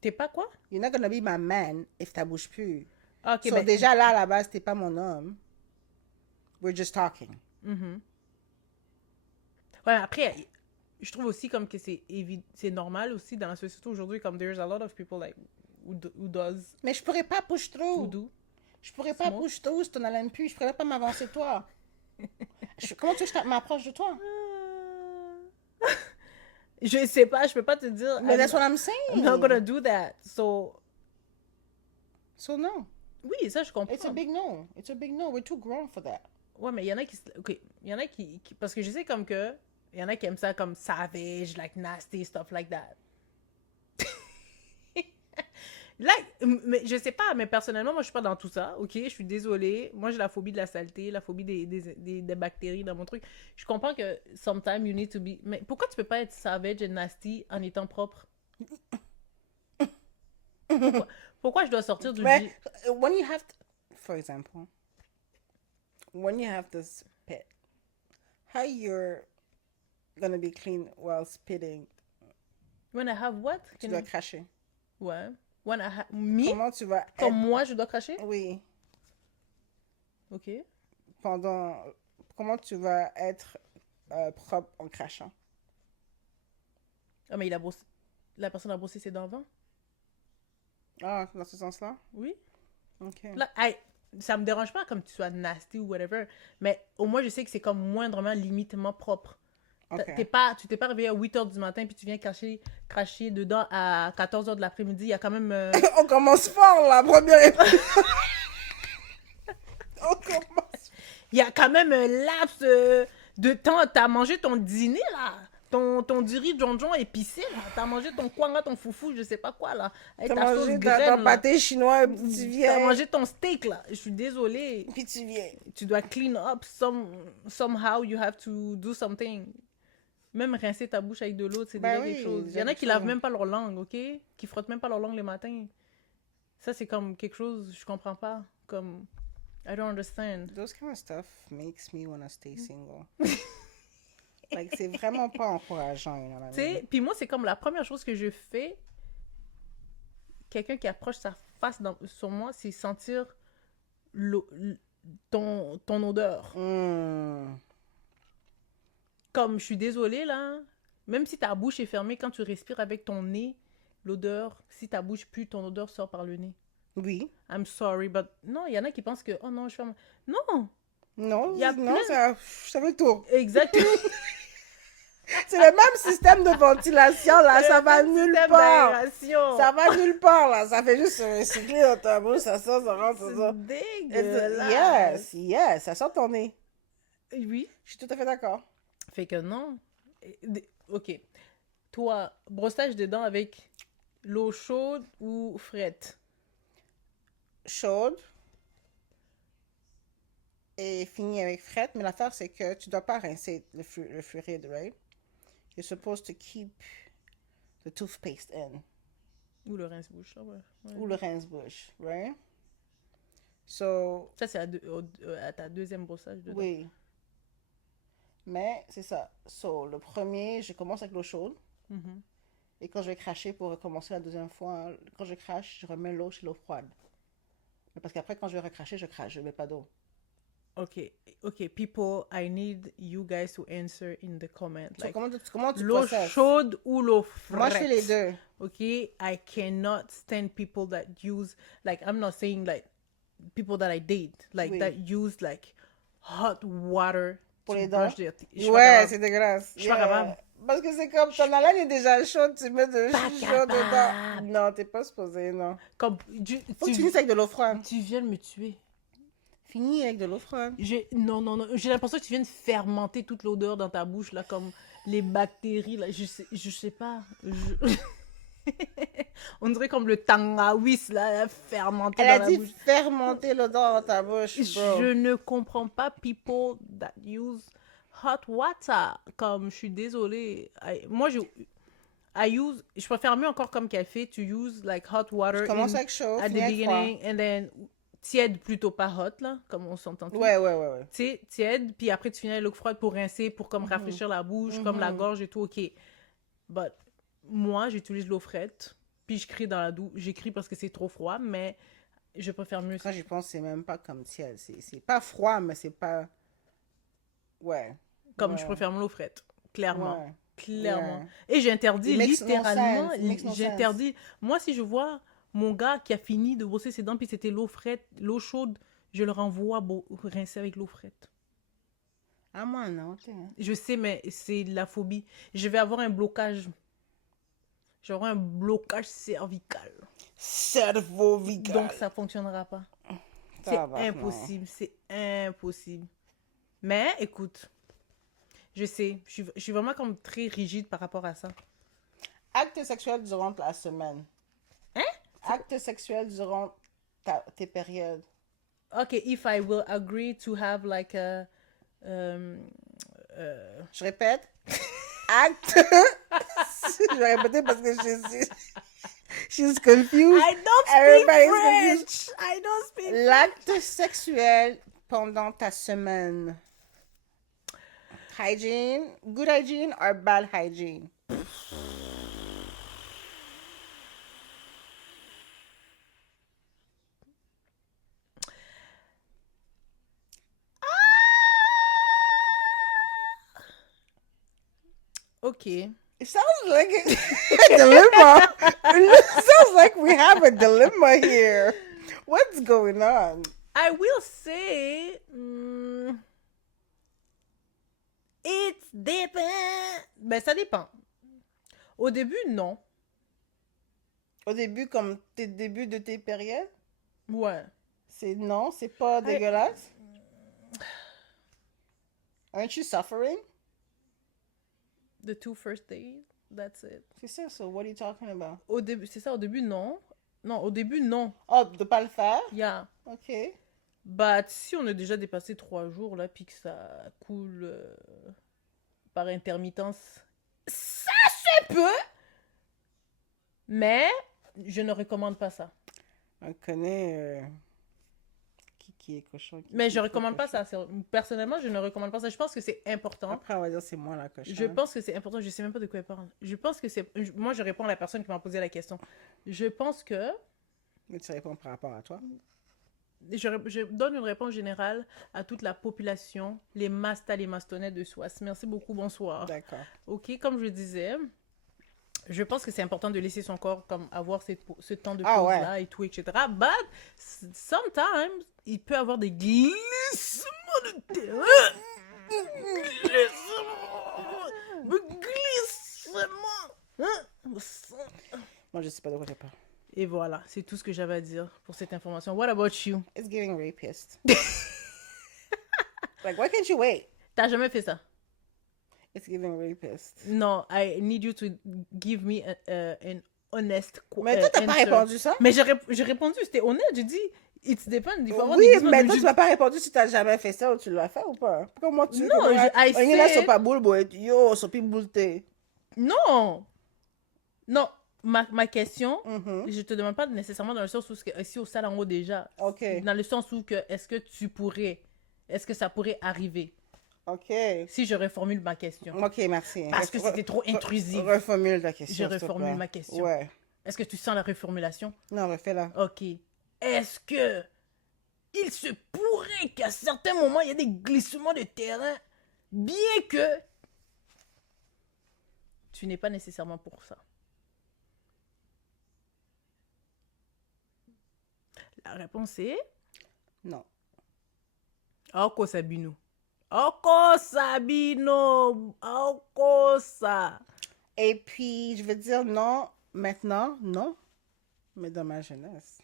T'es pas quoi? You're not gonna be my man if ta bouche pue. Ok, So ben... déjà là, à la base, t'es pas mon homme. We're just talking. Ouais, après, je trouve aussi comme que c'est normal aussi dans la société aujourd'hui, comme there's a lot of people like who does, Mais je pourrais pas push who through. do. Je pourrais pas Smoke. push through si ton haleine pue. Je pourrais pas m'avancer de toi. Comment tu veux que je m'approche de toi? Je sais pas, je peux pas te dire. Mais I'm that's what I'm saying. not gonna do that. So, So no. oui, ça je comprends. It's a big no. It's a big no. We're too grown for that. Ouais, mais il y en a qui... Ok, il y en a qui... Parce que je sais comme que... Il y en a qui aiment ça comme savage, like nasty, stuff like that. Like, mais je sais pas, mais personnellement, moi, je suis pas dans tout ça, ok? Je suis désolée. Moi, j'ai la phobie de la saleté, la phobie des bactéries dans mon truc. Je comprends que sometimes you need to be... Mais pourquoi tu peux pas être savage and nasty en étant propre? Pourquoi je dois sortir du... Right? When you have, for example, when you have this pit, how you're gonna be clean while spitting? When I have what? Tu dois cracher. Ouais. When I have... Me? Comment tu vas Comme être... moi, je dois cracher? Oui. Ok. Comment tu vas être propre en crachant? Ah, mais la personne a brossé ses dents avant? Ah, dans ce sens-là? Oui. Ok. Là, ça me dérange pas comme tu sois nasty ou whatever, mais au moins je sais que c'est comme moindrement limitement propre. Ok. Tu t'es pas réveillé à 8h du matin puis tu viens cracher dedans à 14h de l'après-midi. Il y a quand même... On commence fort, la première épreuve. On commence. Il y a quand même un laps de temps. T'as mangé ton dîner, là. Ton du riz jonjon épicé, là. T'as mangé ton kwanga, ton foufou, je sais pas quoi, là. Avec T'as ta sauce mangé graine, ton là. pâté chinois, puis tu T'as viens. mangé ton steak, là. Je suis désolée. Puis tu viens. Tu dois clean up somehow you have to do something. Même rincer ta bouche avec de l'eau, c'est Ben déjà oui, quelque chose. Il y en déjà a quelque qui lavent chose. même pas leur langue, ok? Qui frottent même pas leur langue les matins. Ça, c'est comme quelque chose, je comprends pas. Comme, I don't understand. Those kind of stuff makes me wanna stay single. Like, c'est vraiment pas encourageant, you know what I Tu sais, puis moi, c'est comme la première chose que je fais, quelqu'un qui approche sa face sur moi, c'est sentir ton odeur. mean? Comme, je suis désolée, là, même si ta bouche est fermée, quand tu respires avec ton nez, l'odeur, si ta bouche pue, ton odeur sort par le nez. Oui. I'm sorry, but... Non, il y en a qui pensent que, oh non, je ferme... Non! Non, Il y a non, plein- ça veut tout. Exactement. C'est le même système de ventilation, là, ça va nulle Système part. d'aération. Ça va nulle part, là. Ça fait juste se recycler dans ta bouche, ça sort, ça rentre, ça sort. C'est dégueulasse. Yes, ça sort ton nez. Oui. Je suis tout à fait d'accord. Fait que non. Ok. Toi, brossage des dents avec l'eau chaude ou frette? Chaude. Et fini avec frette, mais l'affaire, c'est que tu dois pas rincer le fluoride, right? You're supposed to keep the toothpaste in. Ou le rince-bouche, là, ouais. Ouais. Ou le rince-bouche, right? So, Ça, c'est à ta deuxième brossage de dents. oui. Mais, c'est ça. So, le premier, je commence avec l'eau chaude. Mhm. Et quand je vais cracher pour recommencer la deuxième fois, quand je crache, je remets l'eau chez l'eau froide. Mais parce qu'après, quand je vais recracher, je crache, je mets pas d'eau. Okay, people, I need you guys to answer in the comment. So, Like, comment tu l'eau processes? chaude ou l'eau frette? Moi, je fais les deux. Okay, I cannot stand people that use, like, I'm not saying like people that I date, like Oui. that use like hot water Pour to les dents? brush their teeth. Je suis pas Ouais, capable. c'est dégueulasse. Je suis pas capable. Parce que c'est comme ton haleine est déjà chaude, tu mets de Pas jus chaud dedans. capable. Non, t'es pas supposé, non. Comme, Faut que tu finisses avec de l'eau froide. tu viens de me tuer. Finis avec de l'eau froide. Non, j'ai l'impression que tu viens de fermenter toute l'odeur dans ta bouche, là, comme les bactéries, là, je sais pas. On dirait comme le tangawis, là, fermenté Elle a dans la dit bouche. fermenter l'odeur dans ta bouche, bro. Je ne comprends pas people that use hot water. Comme, je suis désolée. Moi, je préfère mieux encore comme qu'elle fait, to use like hot water Commence avec chaud, at the finis avec froid. beginning, and then tiède plutôt, pas hot, là, comme on s'entend tous. Ouais, ouais, ouais, ouais. Tu sais, tiède, puis après tu finis avec l'eau froide pour rincer, pour comme rafraîchir la bouche, comme la gorge et tout, ok. But moi, j'utilise l'eau frette, puis je crie dans la douche. J'écris parce que c'est trop froid, mais je préfère mieux ça. Quand j'y pense, c'est même pas comme tiède. C'est pas froid, mais c'est pas... Ouais. Comme Ouais. je préfère l'eau frette, clairement. Ouais. Clairement. Ouais. Et j'interdis It makes no littéralement, sense. It makes no j'interdis. Moi, si je vois mon gars qui a fini de brosser ses dents, puis c'était l'eau frette, l'eau chaude, je le renvoie rincer avec l'eau frette. Ah, moi, non. T'es... Je sais, mais c'est de la phobie. Je vais avoir un blocage. Je vais avoir un blocage cervical. Cerveau-vical. Donc, ça fonctionnera pas. C'est impossible. C'est impossible. Mais, écoute, je sais, je suis vraiment comme très rigide par rapport à ça. Acte sexuel durant la semaine. Hein? Acte sexuel durant tes périodes. Okay, if I will agree to have like a... Je répète. Acte... Je vais répéter parce que she's confused. I don't Everybody's speak confused. French! I don't speak L'acte sexuel pendant ta semaine. Hygiene, good hygiene or bad hygiene? Okay. It sounds like a dilemma. It sounds like we have a dilemma here. What's going on? I will say... it's depend... Ben, ça dépend. Au début, non. Au début, comme tes débuts de tes périodes, Ouais. c'est non, c'est pas dégueulasse. Aren't you suffering? The 2 first days, that's it. C'est ça, so what are you talking about? Au début, c'est ça, au début, non. Non, au début, non. Oh, de pas le faire? Yeah. Ok. Bah, si on a déjà dépassé 3 jours, là, puis que ça coule par intermittence, ça se peut! Mais, je ne recommande pas ça. On connaît qui est cochon. Mais je recommande pas ça. Personnellement, je ne recommande pas ça. Je pense que c'est important. Après, on va dire c'est moi la cochon. Je pense que c'est important. Je sais même pas de quoi elle parle. Je pense que c'est... Moi, je réponds à la personne qui m'a posé la question. Je pense que... Mais tu réponds par rapport à toi. Je donne une réponse générale à toute la population, les mastas, les mastonnets de Soisse. Merci beaucoup, bonsoir. D'accord. Ok, comme je le disais, je pense que c'est important de laisser son corps comme avoir ce temps de Ah, pause-là et tout, etc. But sometimes, il peut avoir des glissements de Moi, je sais pas de quoi tu parles. Et voilà, c'est tout ce que j'avais à dire pour cette information. What about you? It's giving rapist. Like, why can't you wait? T'as jamais fait ça? It's giving rapist. Non, I need you to give me an honest Mais toi, t'as pas answer. répondu ça? Mais j'ai répondu, c'était honnête, j'ai dit, it depends. Il faut avoir Oui, des guisements mais de toi, tu jus- m'as pas répondu si t'as jamais fait ça ou tu l'as fait ou pas. Comment tu... Non, I Il y en a said- sont pas boule, boy. Yo, sont plus bouletés. Non! Non, ma question, Mhm. je te demande pas nécessairement dans le sens où, si au salon en haut déjà, OK. dans le sens où, est-ce que ça pourrait arriver, OK. si je reformule ma question? OK, merci. Parce que c'était trop intrusif. Reformule ta question. Je s'il te reformule plaît. ma question. Ouais. Est-ce que tu sens la reformulation? Non, refais-la. Ok. Est-ce que il se pourrait qu'à certains moments, il y ait des glissements de terrain, bien que tu n'es pas nécessairement pour ça? La réponse est Non. Oko Sabino. Oko Sabino. Oko sa. Et puis, je veux dire non, maintenant, non. Mais dans ma jeunesse.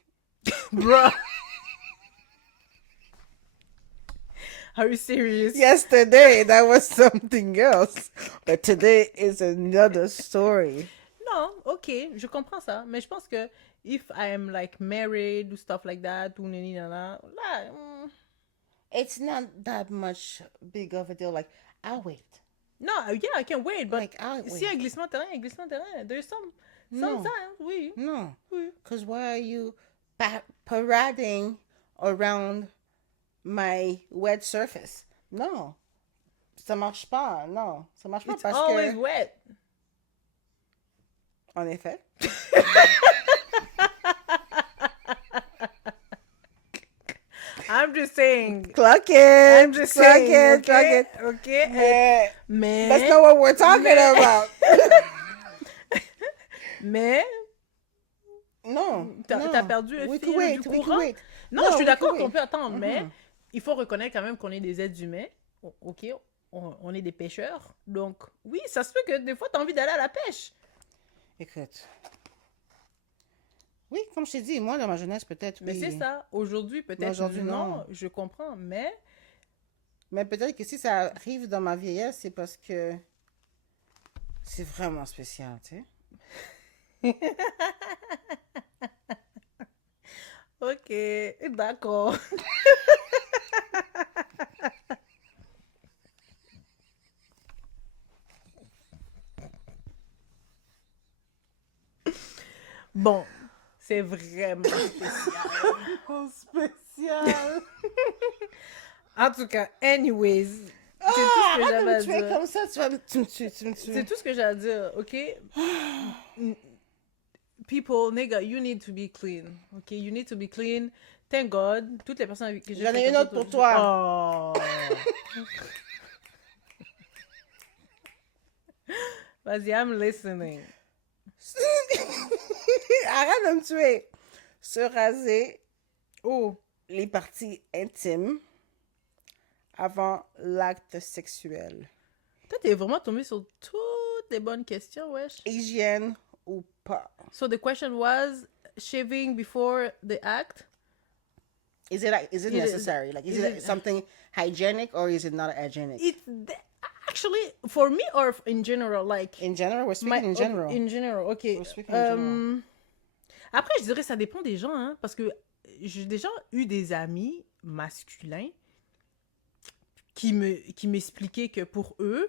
Bruh. Are you serious? Yesterday, that was something else. But today is another story. Non, ok, je comprends ça. Mais je pense que if I am like married ou stuff like that, ou nani nana, là, It's not that much big of a deal. Like, I'll wait. no, yeah, I can wait, but Like, I'll s'il y a un wait. glissement de terrain, il y a un glissement de terrain. There's some No. signs, oui. No. Oui. Because why are you parading around my wet surface? No. Ça marche pas. Non. Ça marche pas It's parce always que... wet. En effet. I'm just saying. Clock it. I'm just clock saying. it. Okay? Clock it. Okay? Mais Mais, that's not what we're talking about. mais, Non. t'as perdu le We fil could wait. du We could courant. wait. Non, No, je suis we d'accord could qu'on wait. peut attendre, mais Mhm. il faut reconnaître quand même qu'on est des êtres humains. Ok, on est des pêcheurs. Donc, oui, ça se peut que des fois, tu as envie d'aller à la pêche. Écoute. Oui, comme je t'ai dit, moi, dans ma jeunesse, peut-être, Mais oui. c'est ça. Aujourd'hui, peut-être Aujourd'hui, non. non. Je comprends, mais Mais peut-être que si ça arrive dans ma vieillesse, c'est parce que c'est vraiment spécial, tu sais. ok, d'accord. Bon, c'est vraiment spécial. Spécial. En tout cas, anyways, c'est tout ce que Arrête de j'avais à me tuer dire. comme ça, tu me tues, tu me tues. C'est tout ce que j'ai à dire, ok? People, nigga, you need to be clean, ok? You need to be clean. Thank God, toutes les personnes avec qui j'ai J'en ai fait une comme autre ça, pour toi. Oh. Vas-y, I'm listening. Arrête de me tuer. Se raser Oh, les parties intimes avant l'acte sexuel. toi, t'es vraiment tombé sur toutes les bonnes questions, wesh. Hygiène ou pas? So the question was, shaving before the act? Is it It is- necessary? Like, is it something hygienic or is it not hygienic? Actually, for me or in general, like... In general, we're speaking in general. In general, ok. We're speaking in general. Après, je dirais ça dépend des gens, hein, parce que j'ai déjà eu des amis masculins qui m'expliquaient que pour eux,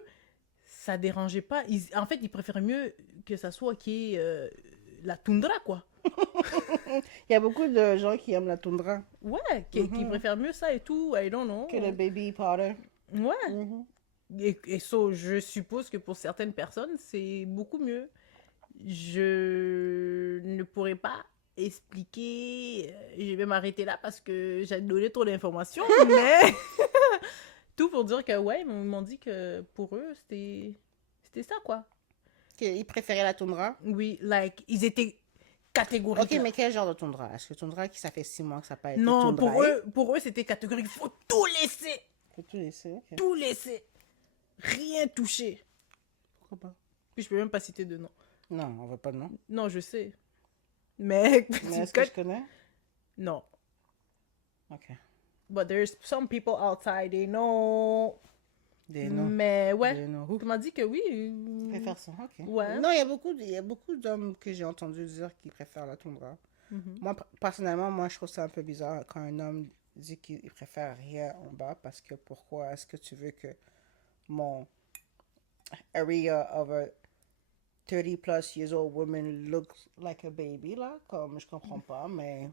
ça dérangeait pas. En fait, ils préféraient mieux que ça soit qui est la toundra, quoi. Il y a beaucoup de gens qui aiment la toundra Ouais, qui préfèrent mieux ça et tout, I don't know. que le baby powder. Ouais. Mhm. Et so, je suppose que pour certaines personnes, c'est beaucoup mieux. Je ne pourrais pas expliquer. Je vais m'arrêter là parce que j'ai donné trop d'informations. Mais tout pour dire que, ouais, ils m'ont dit que pour eux, c'était ça, quoi. Ils préféraient la toundra. Oui, like, ils étaient catégoriques. Ok, mais quel genre de toundra? Est-ce que toundra qui ça fait 6 mois que ça n'a pas été Non, toundraé? pour eux, c'était catégorique. Il faut tout laisser. peux tout laisser, ok. Tout laisser. Rien toucher. Pourquoi pas? Puis je peux même pas citer de nom. Non, on veut pas de nom. Non, je sais. Mais... Mais est-ce que je connais? Non. Ok. But there's some people outside, they know. Des noms. Mais ouais, Des noms. tu m'as dit que oui. Tu préfères ça, ok. Ouais. Non, il y a beaucoup d'hommes que j'ai entendu dire qui préfèrent la toundra. Moi, personnellement, moi, je trouve ça un peu bizarre quand un homme dit qu'il préfère rien en bas parce que pourquoi est-ce que tu veux que mon area of a 30 plus years old woman looks like a baby, là? Comme, je comprends pas, mais...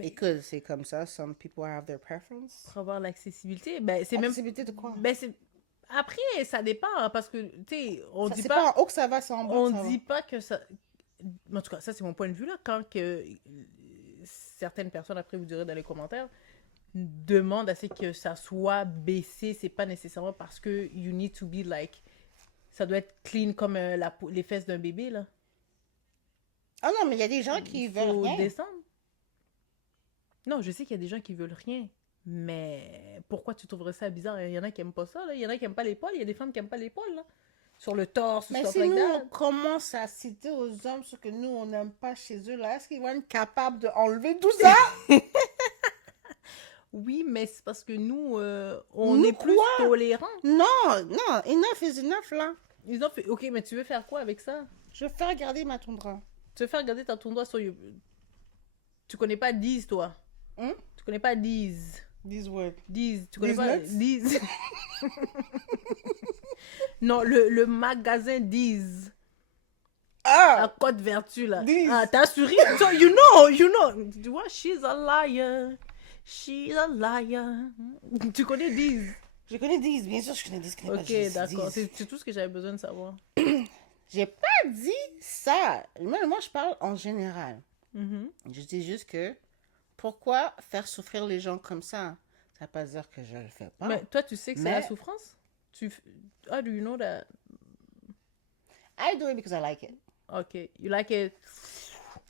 Écoute, c'est comme ça. Some people have their preference. Pour avoir l'accessibilité, ben c'est même... Accessibilité de quoi? Ben c'est... Après, ça dépend, hein, parce que, tu sais, on dit C'est pas... pas en haut que ça va, c'est en bas que ça On va. dit pas que ça... En tout cas, ça, c'est mon point de vue, là, quand que certaines personnes, après, vous direz dans les commentaires, demandent à ce que ça soit baissé, c'est pas nécessairement parce que you need to be like... Ça doit être clean comme les fesses d'un bébé, là. Ah non, mais il y a des gens qui veulent Faut rien. descendre. Non, je sais qu'il y a des gens qui veulent rien. Mais pourquoi tu trouverais ça bizarre? Il y en a qui aiment pas ça, là. Il y en a qui aiment pas l'épaule. Il y a des femmes qui aiment pas l'épaule, là. Sur le torse, Mais stuff si like nous, that. on commence à citer aux hommes ce que nous, on n'aime pas chez eux, là, est-ce qu'ils vont être capables d'enlever tout ça? Oui, mais c'est parce que nous, on Nous est plus quoi? tolérants. Non, non, enough is enough, là. Ils ont fait... Ok, mais tu veux faire quoi avec ça? Je vais faire regarder ma toundra. Tu veux faire regarder ta tournoi sur YouTube? Tu connais pas Deez, toi? Hein? Tu connais pas Deez? These words. Deez, tu connais Deez pas Nuts? Deez? Non, le magasin Deez. À Ah! Côte-Vertu, là. Deez. Ah, t'as souri? So, you know. Tu vois, she's a liar. She's a liar. Tu connais Deez? Je connais These, bien sûr, je connais These. Ok, d'accord. C'est tout ce que j'avais besoin de savoir. J'ai pas dit ça. Moi, je parle en général. Mhm. Je dis juste que pourquoi faire souffrir les gens comme ça? Ça veut pas dire que je le fais pas. Mais toi, tu sais que c'est Mais- la souffrance? How do you know that? I do it because I like it. Ok, you like it?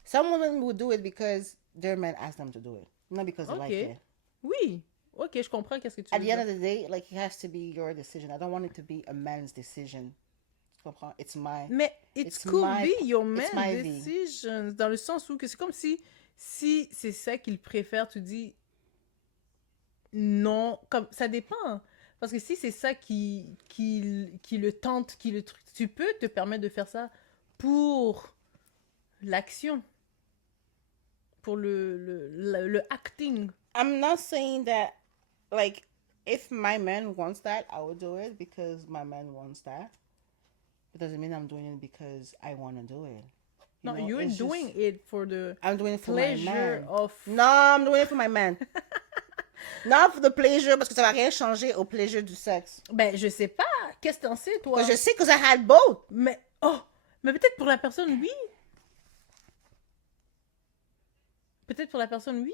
Some women will do it because their man asked them to do it, not because they like Ok. it. Oui. Ok, je comprends qu'est-ce que tu At veux the end dire. of the day, like, it has to be your decision. I don't want it to be a man's decision. Tu comprends? It's my... Mais It's could my- be your it's man my vie. decisions. Dans le sens où que c'est comme si c'est ça qu'il préfère, tu dis non. Comme, ça dépend. Parce que si c'est ça qui le tente, qui le truc, tu peux te permettre de faire ça pour l'action. Pour le acting. I'm not saying that, like, if my man wants that, I will do it because my man wants that. It doesn't mean I'm doing it because I want to do it. No, know, you're it's doing just- it for the I'm doing it for my pleasure man. of... No, I'm doing it for my man. Not for the pleasure, parce que ça va rien changer au plaisir du sexe. Ben, je sais pas. Qu'est-ce que t'en sais, toi? Because je sais que I had both. Mais, mais peut-être pour la personne, oui. Peut-être pour la personne, oui.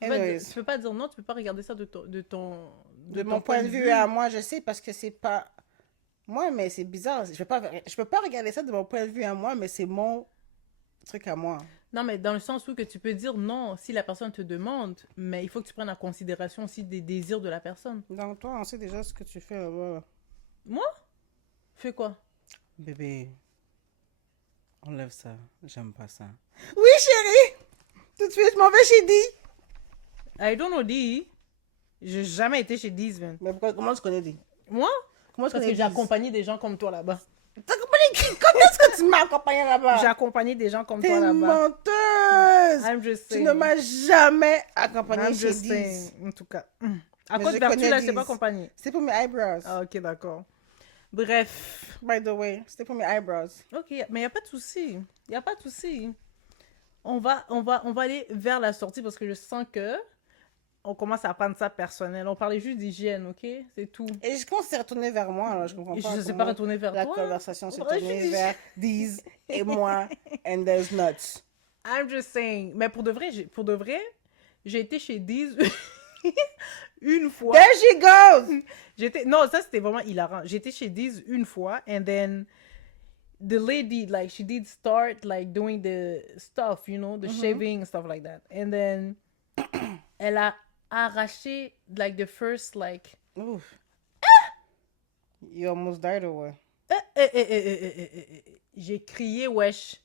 Anyways. Tu peux pas dire non, tu peux pas regarder ça de De mon point de vue à moi, je sais parce que c'est pas moi, mais c'est bizarre. Je peux pas regarder ça de mon point de vue à moi, mais c'est mon truc à moi. Non, mais dans le sens où que tu peux dire non si la personne te demande, mais il faut que tu prennes en considération aussi des désirs de la personne. Donc toi, on sait déjà ce que tu fais là-bas. Moi? Fais quoi? Bébé, enlève ça. J'aime pas ça. Oui, chérie. Tout de suite, je m'en vais chez Dee. I don't know D. J'ai jamais été chez Deez, man. Mais comment tu connais Dee? Moi? Comment tu Parce connais que j'ai Deez? accompagné des gens comme toi là-bas. T'as accompagné qui? Quand est-ce que tu m'as accompagné là-bas? J'ai accompagné des gens comme T'es toi là-bas. menteuse. I'm just Tu saying. ne m'as jamais accompagné I'm chez just Dee. saying. En tout cas. À Mais cause je de Vertu, connais là, je t'ai Deez. pas accompagné. C'est pour mes eyebrows. Ah, ok, d'accord. Bref. By the way, c'était pour mes eyebrows. Ok, mais il n'y a pas de souci. Il n'y a pas de souci. On va aller vers la sortie parce que je sens que on commence à prendre ça personnel. On parlait juste d'hygiène, ok? C'est tout. Et je commence à se retourner vers moi, alors je comprends Et pas. je ne sais comment pas retourner vers la toi. conversation s'est On parlait tournée juste vers Deez et moi, and there's nuts. I'm just saying. Mais pour de vrai, j'ai été chez Deez une fois. There she goes! Non, ça c'était vraiment hilarant. J'étais chez Deez une fois, and then the lady, like, she did start, like, doing the stuff, you know, the shaving and stuff like that. And then, elle a arraché, like, the first, like... Oof. You almost died or what? J'ai crié, wesh.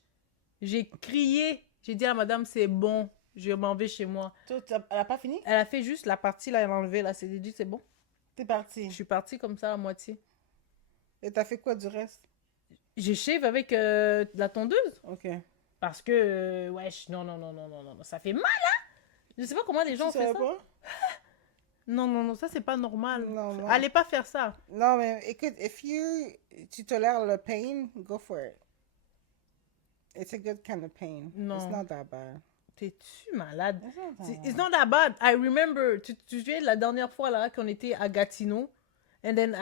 J'ai crié. J'ai dit à madame, c'est bon, je m'en vais chez moi. Elle a pas fini? Elle a fait juste la partie, là, elle a enlevé, là, c'est dit, c'est bon. T'es parti. Je suis partie comme ça, à moitié. Et t'as fait quoi du reste? J'ai shave avec la tondeuse. Ok. Parce que, wesh, non, ça fait mal, hein? Je sais pas comment les gens Tu font savais ça. pas? Non, ça c'est pas normal. Non. Allez pas faire ça. Non, mais écoute, tu tolères le pain, go for it. It's a good kind of pain. Non. It's not that bad. T'es-tu malade? It's not that It's not that bad. I remember, tu te souviens de la dernière fois là qu'on était à Gatineau, and then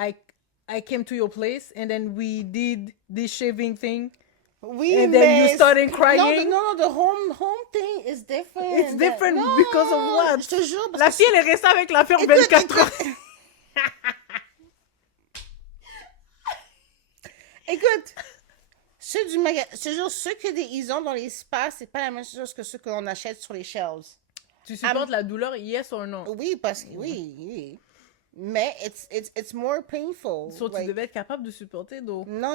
I came to your place, and then we did this shaving thing. Oui, And then mais... you started crying? Non, the home thing is different. It's different No, because of what? Je te jure, parce La que fille, elle est restée avec l'affaire Écoute, 24 heures. Écoute, ceux du magasin, je te jure, ceux ils ont dans les spas, c'est pas la même chose que ceux qu'on achète sur les shelves. Tu supportes la douleur, yes or no? Oui, parce que oui. Mais it's more painful. So, tu like- devais être capable de supporter, donc. Non.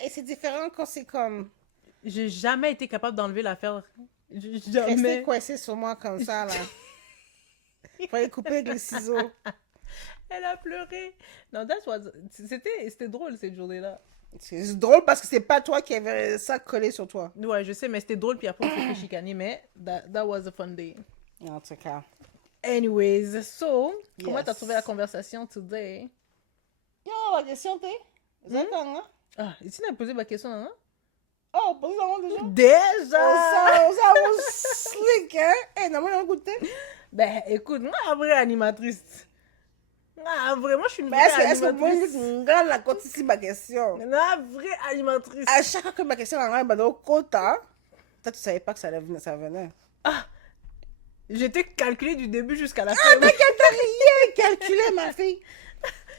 Et c'est différent quand c'est comme J'ai jamais été capable d'enlever l'affaire. rester Jamais. coincé sur moi comme ça, là. Fallait couper avec les ciseaux. Elle a pleuré. Non, c'était drôle cette journée-là. C'est drôle parce que c'est pas toi qui avais ça collé sur toi. Ouais, je sais, mais c'était drôle, puis après, on s'est fait chicaner, mais that was a fun day. En tout cas. Anyways, so, comment Yes. t'as trouvé la conversation today? Yo, la question, t'es? D'accord, hein? Ah, ici, on a posé ma question, hein? Oh, posez-la déjà. Déjà! Ça va slick, hein? Eh, non, on a goûté. Ben, écoute, moi, la vraie animatrice. Moi, je suis une Mais vraie est-ce que moi, animatrice. je regarde la côte ici, ma question? La vraie animatrice. À chaque fois que ma question arrive dans le quota, toi, tu savais pas que ça venait. J'étais calculée du début jusqu'à la fin. Ah, mais t'as rien calculé, ma fille.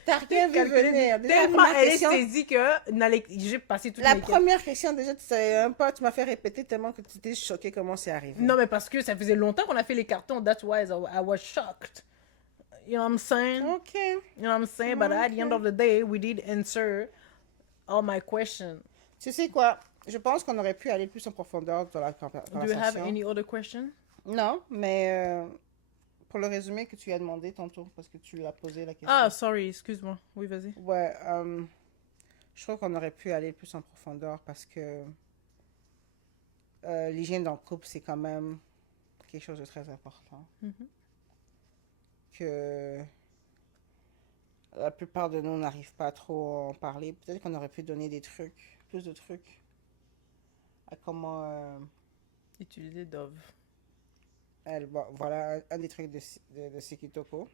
T'as rien vu Calculée venir. Déjà, la tellement première elle est question, saisie que j'ai passé toute la mes première question, déjà, tu savais même pas, tu m'as fait répéter tellement que tu étais choquée comment c'est arrivé. Non, mais parce que ça faisait longtemps qu'on a fait les cartons. That's why I was shocked. You know what I'm saying? Ok. You know what I'm saying? But at the end of the day, we did answer all my questions. Tu sais quoi? Je pense qu'on aurait pu aller plus en profondeur dans la Do you have conversation. any other questions? Non, mais pour le résumé que tu as demandé tantôt, parce que tu lui as posé la question. Ah, sorry, excuse-moi. Oui, vas-y. Ouais, je trouve qu'on aurait pu aller plus en profondeur parce que l'hygiène dans le couple, c'est quand même quelque chose de très important. Que la plupart de nous n'arrivent pas trop à en parler. Peut-être qu'on aurait pu donner des trucs, plus de trucs à comment... Utiliser Dove. voilà, un des trucs de Sikitoko.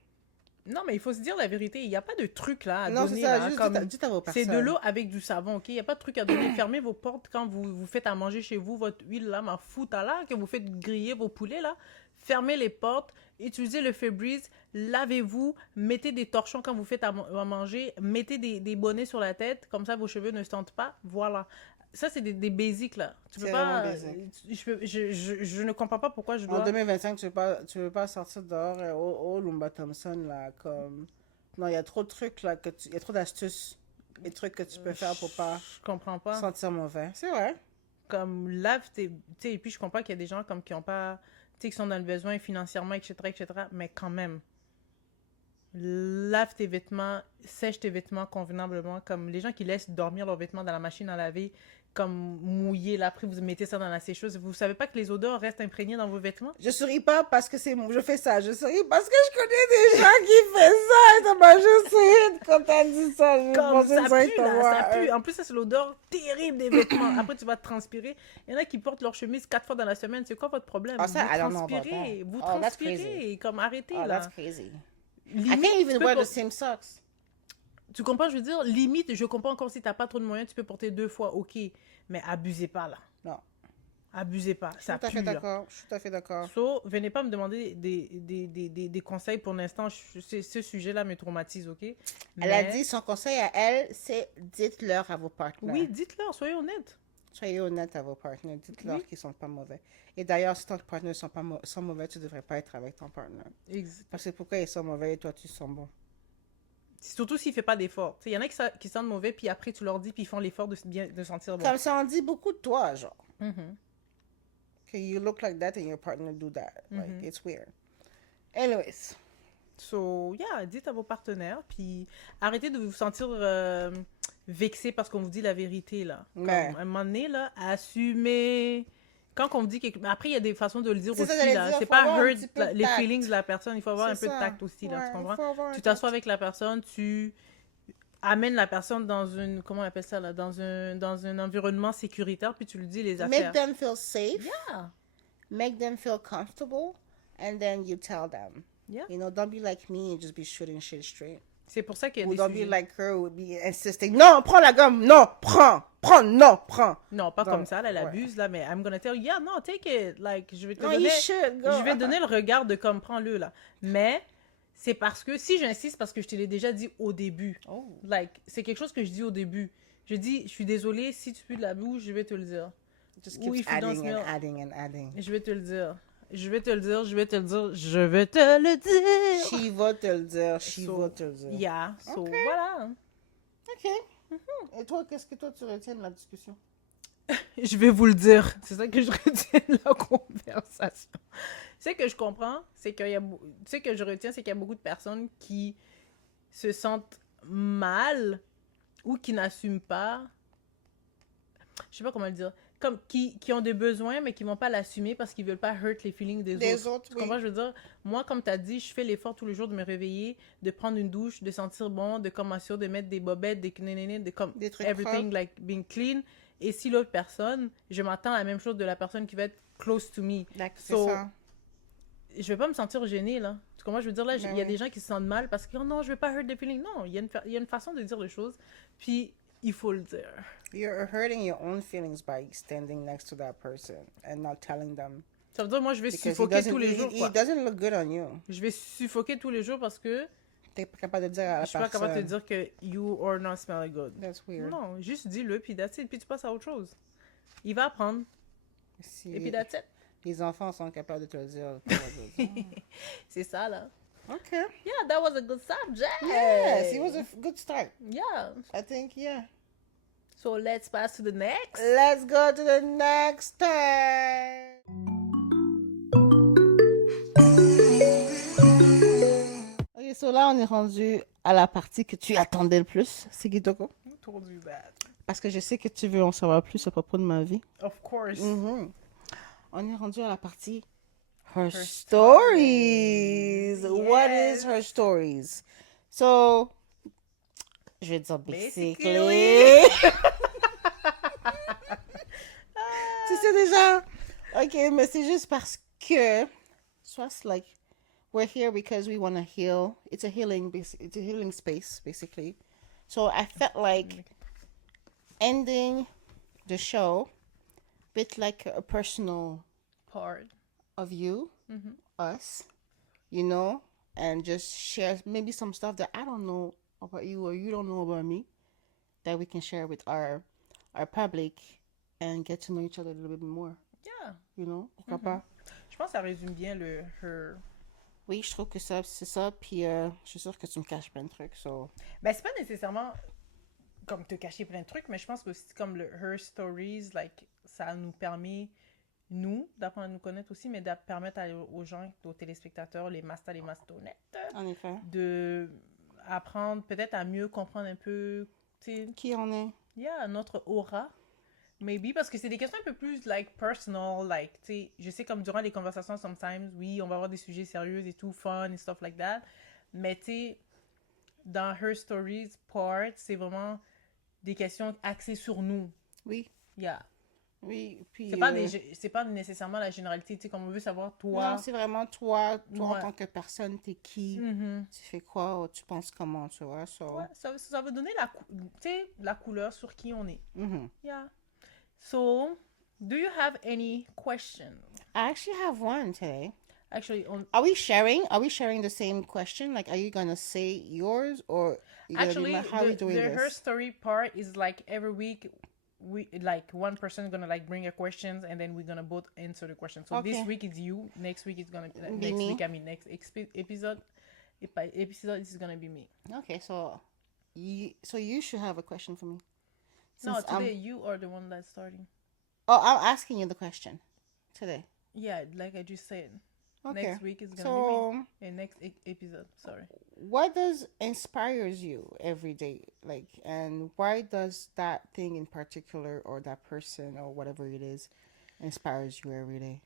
Non, mais il faut se dire la vérité. Il n'y a pas de truc là à Non, donner. c'est ça, là, juste comme... dites à vos C'est personnes. de l'eau avec du savon, ok? Il n'y a pas de truc à donner. Fermez vos portes quand vous faites à manger chez vous, votre huile là, ma fouta là, que vous faites griller vos poulets là. Fermez les portes, utilisez le Febreze, lavez-vous, mettez des torchons quand vous faites à manger, mettez des bonnets sur la tête, comme ça vos cheveux ne se tendent pas. Voilà. Ça, c'est des basiques là. Tu peux C'est pas. vraiment basic. Je ne comprends pas pourquoi je En dois. 2025, tu veux pas sortir dehors au Lumba Thompson, là, comme... Non, il y a trop de trucs, là, il y a trop d'astuces et de trucs que tu peux faire pour pas Je comprends pas. sentir mauvais. C'est vrai. Comme lave tes. Tu sais, et puis je comprends qu'il y a des gens comme qui ont pas. Tu sais, qui sont dans le besoin financièrement, etc., mais quand même. Lave tes vêtements, sèche tes vêtements convenablement. Comme les gens qui laissent dormir leurs vêtements dans la machine à laver, comme mouillés, là, après vous mettez ça dans la sécheuse. Vous savez pas que les odeurs restent imprégnées dans vos vêtements? Je souris pas parce que je fais ça. Je souris parce que je connais des gens qui font ça. Et ça m'a juste ri quand t'as dit ça. Je Comme pensais ça pue, là, directement ça à- pue. En plus, ça, c'est l'odeur terrible des vêtements. Après, tu vas te transpirer. Il y en a qui portent leur chemise 4 fois dans la semaine. C'est quoi votre problème? Ah, ça, vous I don't know about transpirez. that. Vous Oh, that's transpirez. Comme arrêtez, Oh, là. that's crazy. I Limite, can't tu even peux wear pas- the same socks. Tu comprends, je veux dire, limite, je comprends encore si t'as pas trop de moyens, tu peux porter 2 fois, ok. Mais abusez pas, là. Non. Abusez pas, ça Tout à pue, fait là. d'accord. Je suis tout à fait d'accord. So, venez pas me demander des conseils pour l'instant. Ce sujet-là me traumatise, OK? Elle a Mais- dit son conseil à elle, c'est dites-leur à vos partenaires. Oui, dites-leur, soyez honnêtes. Soyez honnête à vos partenaires. Dites-leur Oui. qu'ils sont pas mauvais. Et d'ailleurs, si ton partenaire sont mauvais, tu devrais pas être avec ton partenaire. Parce que pourquoi ils sont mauvais et toi, tu sens bon? Surtout s'il fait pas d'effort. Il y en a qui sentent mauvais, puis après, tu leur dis, puis ils font l'effort de sentir bon. Comme ça, on dit beaucoup de toi, genre. Mhm. Que you look like that and your partner do that. Like, Mhm. it's weird. Anyways. So, yeah, dites à vos partenaires, puis arrêtez de vous sentir vexé parce qu'on vous dit la vérité, là. Comme, Ouais. à un moment donné, là, assumez. Quand on vous dit quelque... Après, il y a des façons de le dire C'est ça, aussi, j'allais là. dire, C'est faut pas avoir un hurt petit peu de les tact. feelings de la personne. Il faut avoir un C'est peu de ça. tact aussi, là. Ouais, Tu il comprends? faut avoir un Tu t'assois tact. avec la personne, tu amènes la personne dans une... Comment on appelle ça, là? Dans un environnement sécuritaire, puis tu lui dis les affaires. Make them feel safe. Yeah. Make them feel comfortable. And then you tell them. Yeah. You know, don't be like me and just be shooting shit straight. C'est pour ça qu'il y a Ou des don't sujets... be like her would be insisting. Non, prends la gomme. Non, prends. Prends, non, prends. Non, pas Donc, comme ça, là, elle ouais. abuse, là, mais I'm gonna tell you, yeah, no, take it. Like, je vais te No, donner... you should go. Je vais te donner le regard de comme, prends-le, là. Mais, c'est parce que, si j'insiste, parce que je te l'ai déjà dit au début. Oh. Like, c'est quelque chose que je dis au début. Je dis, je suis désolée, si tu pues de la bouche, je vais te le dire. Just Ou keeps if you don't adding and smell- adding and adding. Je vais te le dire. Je vais te le dire, je vais te le dire, je vais te le dire. She va te le dire. She So, va te le dire. Yeah, so, Ok. voilà. OK. Et toi, qu'est-ce que toi, tu retiens de la discussion? Je vais vous le dire. C'est ça que je retiens de la conversation. Ce que je comprends, c'est qu'il y a... Ce que je retiens, c'est qu'il y a beaucoup de personnes qui se sentent mal ou qui n'assument pas... Je sais pas comment le dire. Comme qui ont des besoins, mais qui vont pas l'assumer parce qu'ils veulent pas hurt les feelings des autres. Tu oui. comprends, je veux dire? Moi, comme tu as dit, je fais l'effort tous les jours de me réveiller, de prendre une douche, de sentir bon, de commencer, de mettre des bobettes, des nénéné, de comme Des trucs everything propres. like being clean. Et si l'autre personne, je m'attends à la même chose de la personne qui va être close to me. C'est So, ça. Je vais pas me sentir gênée, là. Tu comprends, je veux dire, là, il Ben y a oui. des gens qui se sentent mal parce que oh non, je veux pas hurt des feelings. Non, il y a une façon de dire les choses. Puis, il faut le dire. You're hurting your own feelings by standing next to that person and not telling them. Ça veut dire, moi, je vais Because he suffoquer doesn't, tous les jours, quoi. it doesn't look good on you. Je vais suffoquer tous les jours parce que T'es pas capable de dire à la je suis pas personne. capable de te dire que you are not smelling good. That's weird. Non, juste dis-le, puis that's it, puis tu passes à autre chose. Il va apprendre, Si et puis that's it. les enfants sont capables de te le dire. tu vas te le dire. C'est ça, là. OK. Yeah, that was a good subject. Yes, it was a good start. Yeah. I think, yeah. So let's pass to the next. Let's go to the next time. Ok, so là, on est rendu à la partie que tu attendais le plus, c'est Kitoko. Who told you that? Parce que je sais que tu veux en savoir plus à propos de ma vie. Of course. Mhm. On est rendu à la partie Her Stories. What is Her Stories? So, je vais dire basically. Tu sais déjà. Ok, mais c'est juste parce que. So it's like, we're here because we want to heal. It's a healing space, basically. So I felt like ending the show bit like a personal Part. of you, us, you know, and just share maybe some stuff that I don't know about you or you don't know about me that we can share with our public and get to know each other a little bit more, Yeah. you know. Pourquoi pas? Je pense que ça résume bien le her. Oui, je trouve que ça, c'est ça. Puis je suis sûre que tu me caches plein de trucs. So. Ben, c'est pas nécessairement comme te cacher plein de trucs, mais je pense que c'est comme le her stories, like, ça nous permet, nous, d'apprendre à nous connaître aussi, mais de permettre aux gens, aux téléspectateurs, les mastas, les mastonettes, En effet. de apprendre peut-être à mieux comprendre un peu, tu sais, Qui on est? yeah, notre aura. Maybe, parce que c'est des questions un peu plus, like, personal, like, tu sais, je sais comme durant les conversations, sometimes, oui, on va avoir des sujets sérieux et tout, fun et stuff like that, mais tu sais, dans Her Stories part, c'est vraiment des questions axées sur nous. Oui. Yeah. Oui. Puis. C'est pas nécessairement la généralité, tu sais, comme on veut savoir, toi. Non, c'est vraiment toi Ouais. en tant que personne, t'es qui? Mhm. Tu fais quoi? Ou tu penses comment, tu vois? So. Ouais, ça veut donner tu sais, la couleur sur qui on est. Mhm. Yeah. So, Do you have any questions? I actually have one today. Actually, Are we sharing? Are we sharing the same question? Like, are you gonna say yours or you gonna actually, how are we doing her this? story part is like every week, we like one person gonna like bring a questions and then we're gonna both answer the question. So this Okay. week is you. Next week is gonna Be next me. week. I mean next episode. Episode is gonna be me. Okay, so you should have a question for me. No, Since today you are the one that's starting. I'm asking you the question today. Yeah, like I just said. Okay. Next week is gonna So, be me. And next episode. Sorry. what does inspires you every day? Like, and why does that thing in particular or that person or whatever it is inspires you every day?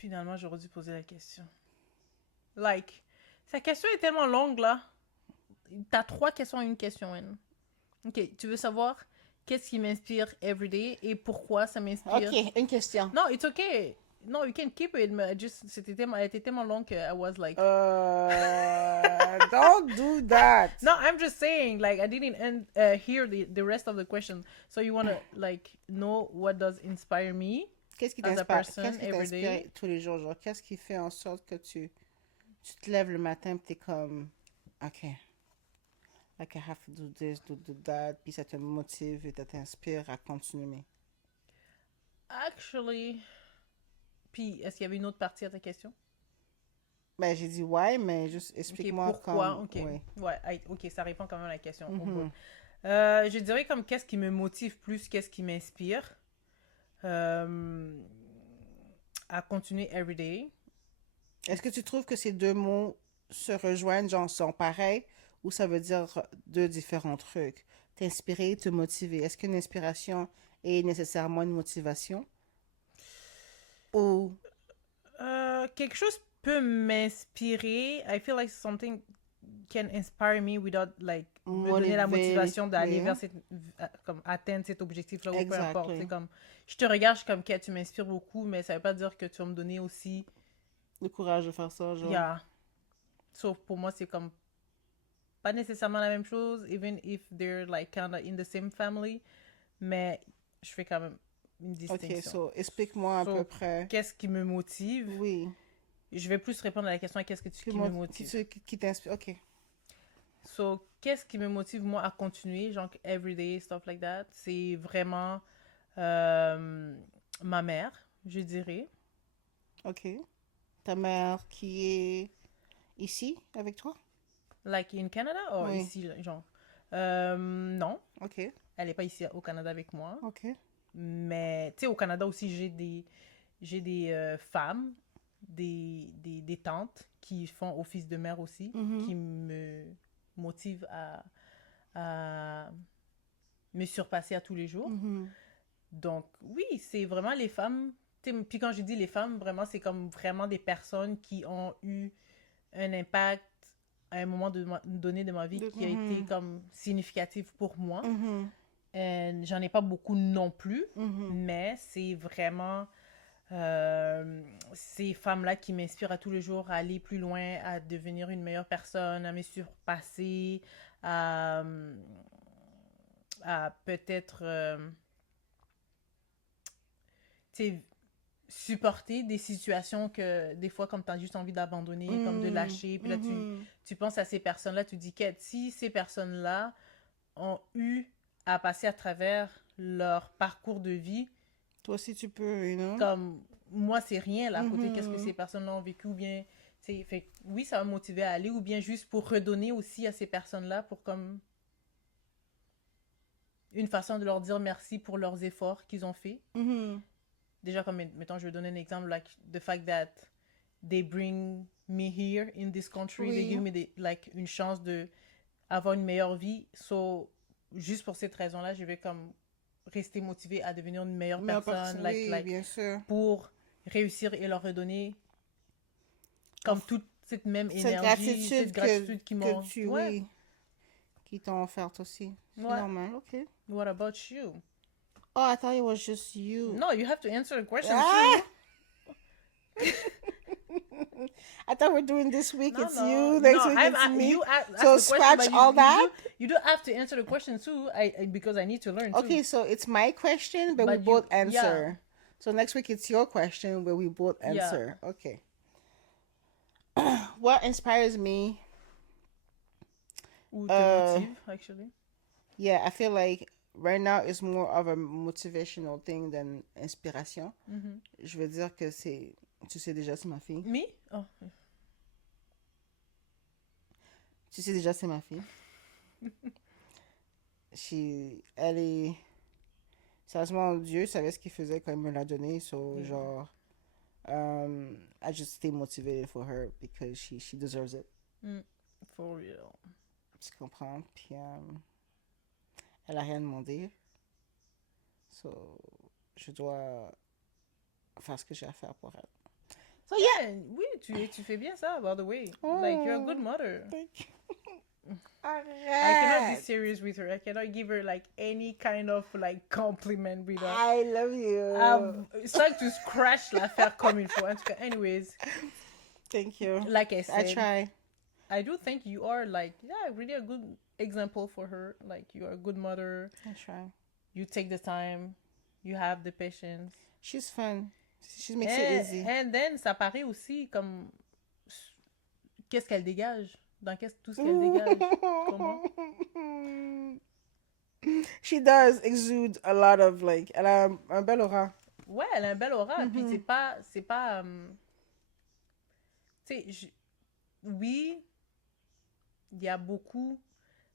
Finalement, j'aurais dû poser la question. Like, sa question est tellement longue là. T'as 3 questions et une question. Hein. Ok, tu veux savoir qu'est-ce qui m'inspire everyday et pourquoi ça m'inspire? Ok, une question. No, it's okay. No, you can keep it. Mais just, elle était tellement longue que I was like... Don't do that. No, I'm just saying, like, I didn't hear the rest of the question. So you want to, like, know what does inspire me Qu'est-ce qui as a t'inspire? person Qu'est-ce qui every day? t'inspire tous les jours? Genre, qu'est-ce qui fait en sorte que tu te lèves le matin et t'es comme, ok, like I have to do this, do that, puis ça te motive et ça t'inspire à continuer. Actually... Puis, est-ce qu'il y avait une autre partie à ta question? Ben, j'ai dit ouais, mais juste explique-moi pourquoi? comme... Ok, ouais. ouais, ok, ça répond quand même à la question. Mhm. Je dirais comme qu'est-ce qui me motive plus, qu'est-ce qui m'inspire à continuer everyday. Est-ce que tu trouves que ces deux mots se rejoignent, genre sont pareils, ou ça veut dire deux différents trucs? T'inspirer, te motiver. Est-ce qu'une inspiration est nécessairement une motivation? Ou... Quelque chose peut m'inspirer. I feel like something can inspire me without like me donner la motivation d'aller vers comme atteindre cet objectif-là ou peu importe. C'est comme, je te regarde, je suis comme, tu m'inspires beaucoup, mais ça veut pas dire que tu vas me donner aussi le courage de faire ça, genre. Yeah. Sauf pour moi, c'est comme pas nécessairement la même chose, even if they're like kind of in the same family, mais je fais quand même une distinction. Ok, so explique-moi à peu près. Qu'est-ce qui me motive? Oui. Je vais plus répondre à la question qu'est-ce qui me motive. Qui t'inspire, ok. So, qu'est-ce qui me motive, moi, à continuer, genre everyday, stuff like that? C'est vraiment ma mère, je dirais. Ok. Ta mère qui est ici avec toi? Like in Canada ou Oui. ici, genre? Non. Ok. Elle n'est pas ici au Canada avec moi. Ok. Mais, tu sais, au Canada aussi, j'ai des femmes, des tantes qui font office de mère aussi, qui me motivent à me surpasser à tous les jours. Donc, oui, c'est vraiment les femmes. Puis quand je dis les femmes, vraiment, c'est comme vraiment des personnes qui ont eu un impact à un moment donné de ma vie qui a été comme significatif pour moi. J'en ai pas beaucoup non plus, mais c'est vraiment ces femmes-là qui m'inspirent à tous les jours à aller plus loin, à devenir une meilleure personne, à me surpasser, à peut-être supporter des situations que des fois comme tu as juste envie d'abandonner, comme de lâcher, puis là tu penses à ces personnes-là, tu dis que si ces personnes-là ont eu à passer à travers leur parcours de vie, toi aussi tu peux, you know? Comme moi c'est rien là à côté qu'est-ce que ces personnes-là ont vécu, ou bien fait, oui ça va me motiver à aller, ou bien juste pour redonner aussi à ces personnes-là, pour comme une façon de leur dire merci pour leurs efforts qu'ils ont fait. Déjà, comme, mettons, je vais donner un exemple, like, the fact that they bring me here in this country, they give me une chance de avoir une meilleure vie. So, juste pour cette raison-là, je vais comme rester motivée à devenir une meilleure personne, bien sûr. pour réussir et leur redonner comme toute cette même énergie, cette gratitude qui m'ont... qui t'ont offerte aussi. C'est Ouais. normal, ok. What about you? Oh, I thought it was just you. No, you have to answer the question Ah! too. I thought we're doing this week No, it's no. you, next No, week I'm- it's me. you ask So the question, scratch but all that? You do have to answer the question too, because I need to learn too. Okay, so it's my question, but we But both you- answer. So next week it's your question where we both Yeah. answer. Okay. What inspires me? Ou te motive, actually. Yeah, I feel like right now it's more of a motivational thing than inspiration. Je veux dire que c'est... Tu sais déjà, c'est ma fille. Me? Oh. Tu sais déjà, c'est ma fille. Elle est... Sérieusement, Dieu savait ce qu'il faisait quand il me l'a donné. So, genre... I just stay motivated for her because she deserves it. For real. Tu comprends? Puis, elle a rien demandé. So, je dois faire ce que j'ai à faire pour elle. So, yeah. Yeah, oui, tu fais bien ça, by the way. Like, you're a good mother. I cannot be Arrête. serious with her. I cannot give her, like, any kind of, like, compliment with her. I love you. It's like to scratch l'affaire comme il faut. En tout cas, anyways, Thank you. like I I said, try. I do think you are, like, yeah, really a good example for her. Like, you are a good mother. I try. You take the time. You have the patience. She's fun. She makes it easy. And then, ça paraît aussi comme... Qu'est-ce qu'elle dégage? Dans tout ce qu'elle dégage. Comment? She does exude a lot of, like, elle a un bel aura. Ouais, elle a un bel aura. Puis c'est pas... tu sais, oui, il y a beaucoup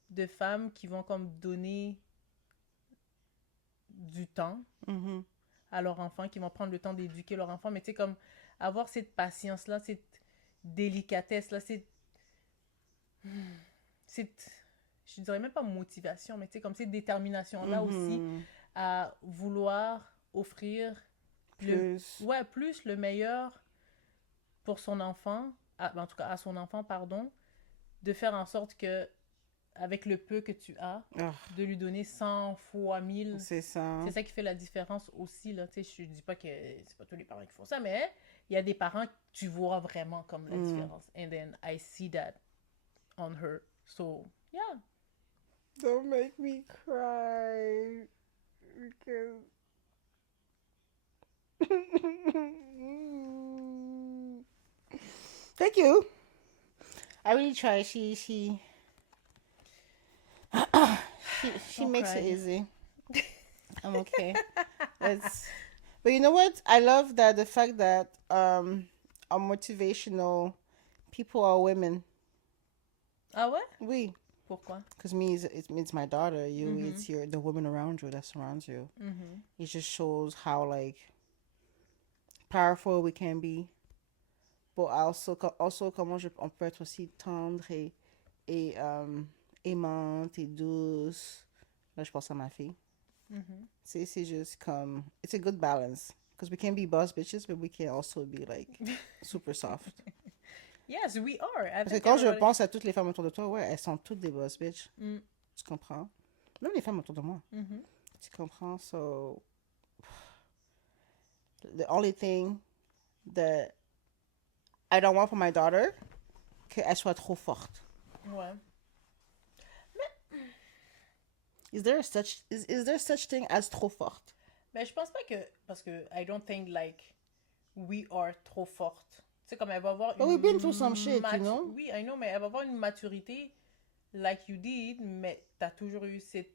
de femmes qui vont comme donner du temps à leur enfant, qui vont prendre le temps d'éduquer leur enfant. Mais tu sais, comme avoir cette patience-là, cette délicatesse-là, je dirais même pas motivation, mais tu sais, comme cette détermination-là aussi à vouloir offrir Plus. plus le meilleur pour son enfant, en tout cas à son enfant, pardon, de faire en sorte que avec le peu que tu as, de lui donner 100 fois 1000. C'est ça. C'est ça qui fait la différence aussi, là. Tu sais, je dis pas que c'est pas tous les parents qui font ça, mais il y a des parents que tu vois vraiment comme la différence. And then I see that on her. So, yeah. Don't make me cry. Because... Thank you. I really try. She makes it cry. easy. I'm okay. But you know what? I love that the fact that our motivational people are women. Ah ouais? Oui. Pourquoi? Because it's my daughter. It's the women around you that surrounds you. It just shows how like powerful we can be. But also comment on peut être aussi tendre et aimante et douce. Là, je pense à ma fille. C'est juste comme... It's a good balance. Because we can be boss bitches, but we can also be like super soft. Yes, we are. Parce que quand je pense à toutes les femmes autour de toi, ouais, elles sont toutes des boss bitches. Tu comprends? Même les femmes autour de moi. Tu comprends? So, the only thing that I don't want for my daughter, qu'elle soit trop forte. Ouais. Is there such thing as trop forte? Mais je pense pas que... Parce que I don't think, like, we are trop forte. Tu sais, comme elle va avoir But we've been through some shit, you know? Oui, I know, mais elle va avoir une maturité like you did, mais t'as toujours eu cette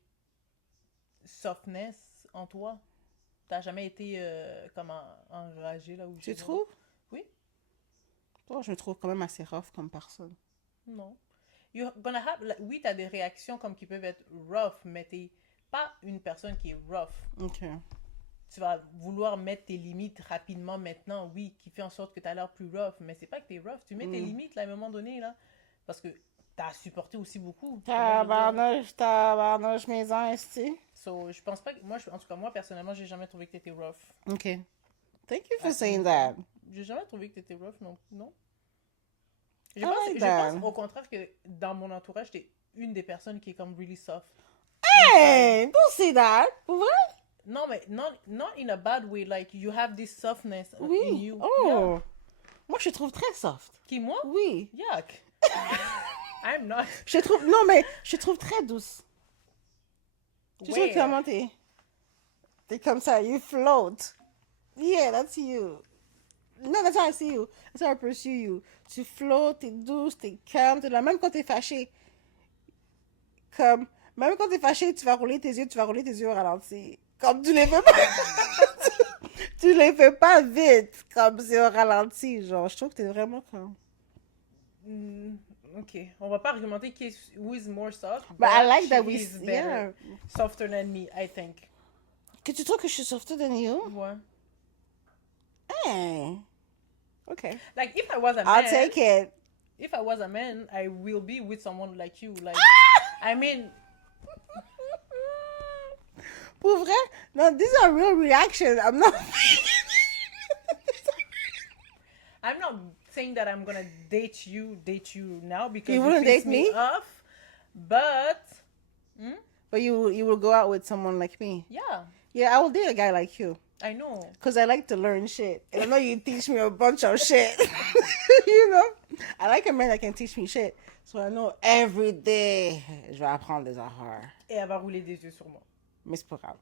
softness en toi. T'as jamais été comme enragée, là où Tu trouves? Oui. Toi, je me trouve quand même assez rough comme personne. Non. You're gonna have... Like, oui, t'as des réactions comme qui peuvent être rough, mais t'es pas une personne qui est rough. OK. Tu vas vouloir mettre tes limites rapidement maintenant, oui, qui fait en sorte que tu as l'air plus rough, mais c'est pas que t'es rough, tu mets tes limites là, à un moment donné, là, parce que t'as supporté aussi beaucoup. Tabarnouche, mes ans, est-ce So, je pense pas que... Moi, en tout cas, moi, personnellement, j'ai jamais trouvé que t'étais rough. OK. Thank you for saying that. J'ai jamais trouvé que t'étais rough, non. Je I pense, like je that. pense au contraire que dans mon entourage, t'es une des personnes qui est comme really soft. Hey, don't say that. Pour vrai? Non, mais not in a bad way, like you have this softness in Oui. you. Oh. Yeah. Moi, je te trouve très soft. Qui, moi? Oui. Yuck. I'm not. Je trouve... Non, mais je te trouve très douce. Tu sais Ouais. comment t'es comme ça, you float. Yeah, that's you. No, that's how I see you. That's how I pursue you. Tu flottes, t'es douce, t'es calme, t'es là. Même quand t'es fâché. Comme, même quand t'es fâché, tu vas rouler tes yeux au ralenti. Comme tu les fais pas. Tu les fais pas vite. Comme c'est au ralenti. Genre, je trouve que t'es vraiment comme. Ok, on va pas argumenter who is more soft. But I like that she we. is better, Yeah. softer than me, I think. Que tu trouves que je suis softer than you? Ouais. Hey. Okay. Like if I was a man, I'll take it. if I was a man, I will be with someone like you. Like, I mean, Pour vrai? No, these are real reactions. I'm not. I'm not saying that I'm gonna date you now because You wouldn't piss date me? off. But But you will go out with someone like me. yeah, Yeah, I will date a guy like you. I know. Because I like to learn shit. And I know you teach me a bunch of shit. You know? I like a man that can teach me shit. So I know every day, je vais apprendre des affaires. Et elle va rouler des yeux sur moi. Mais c'est pas grave.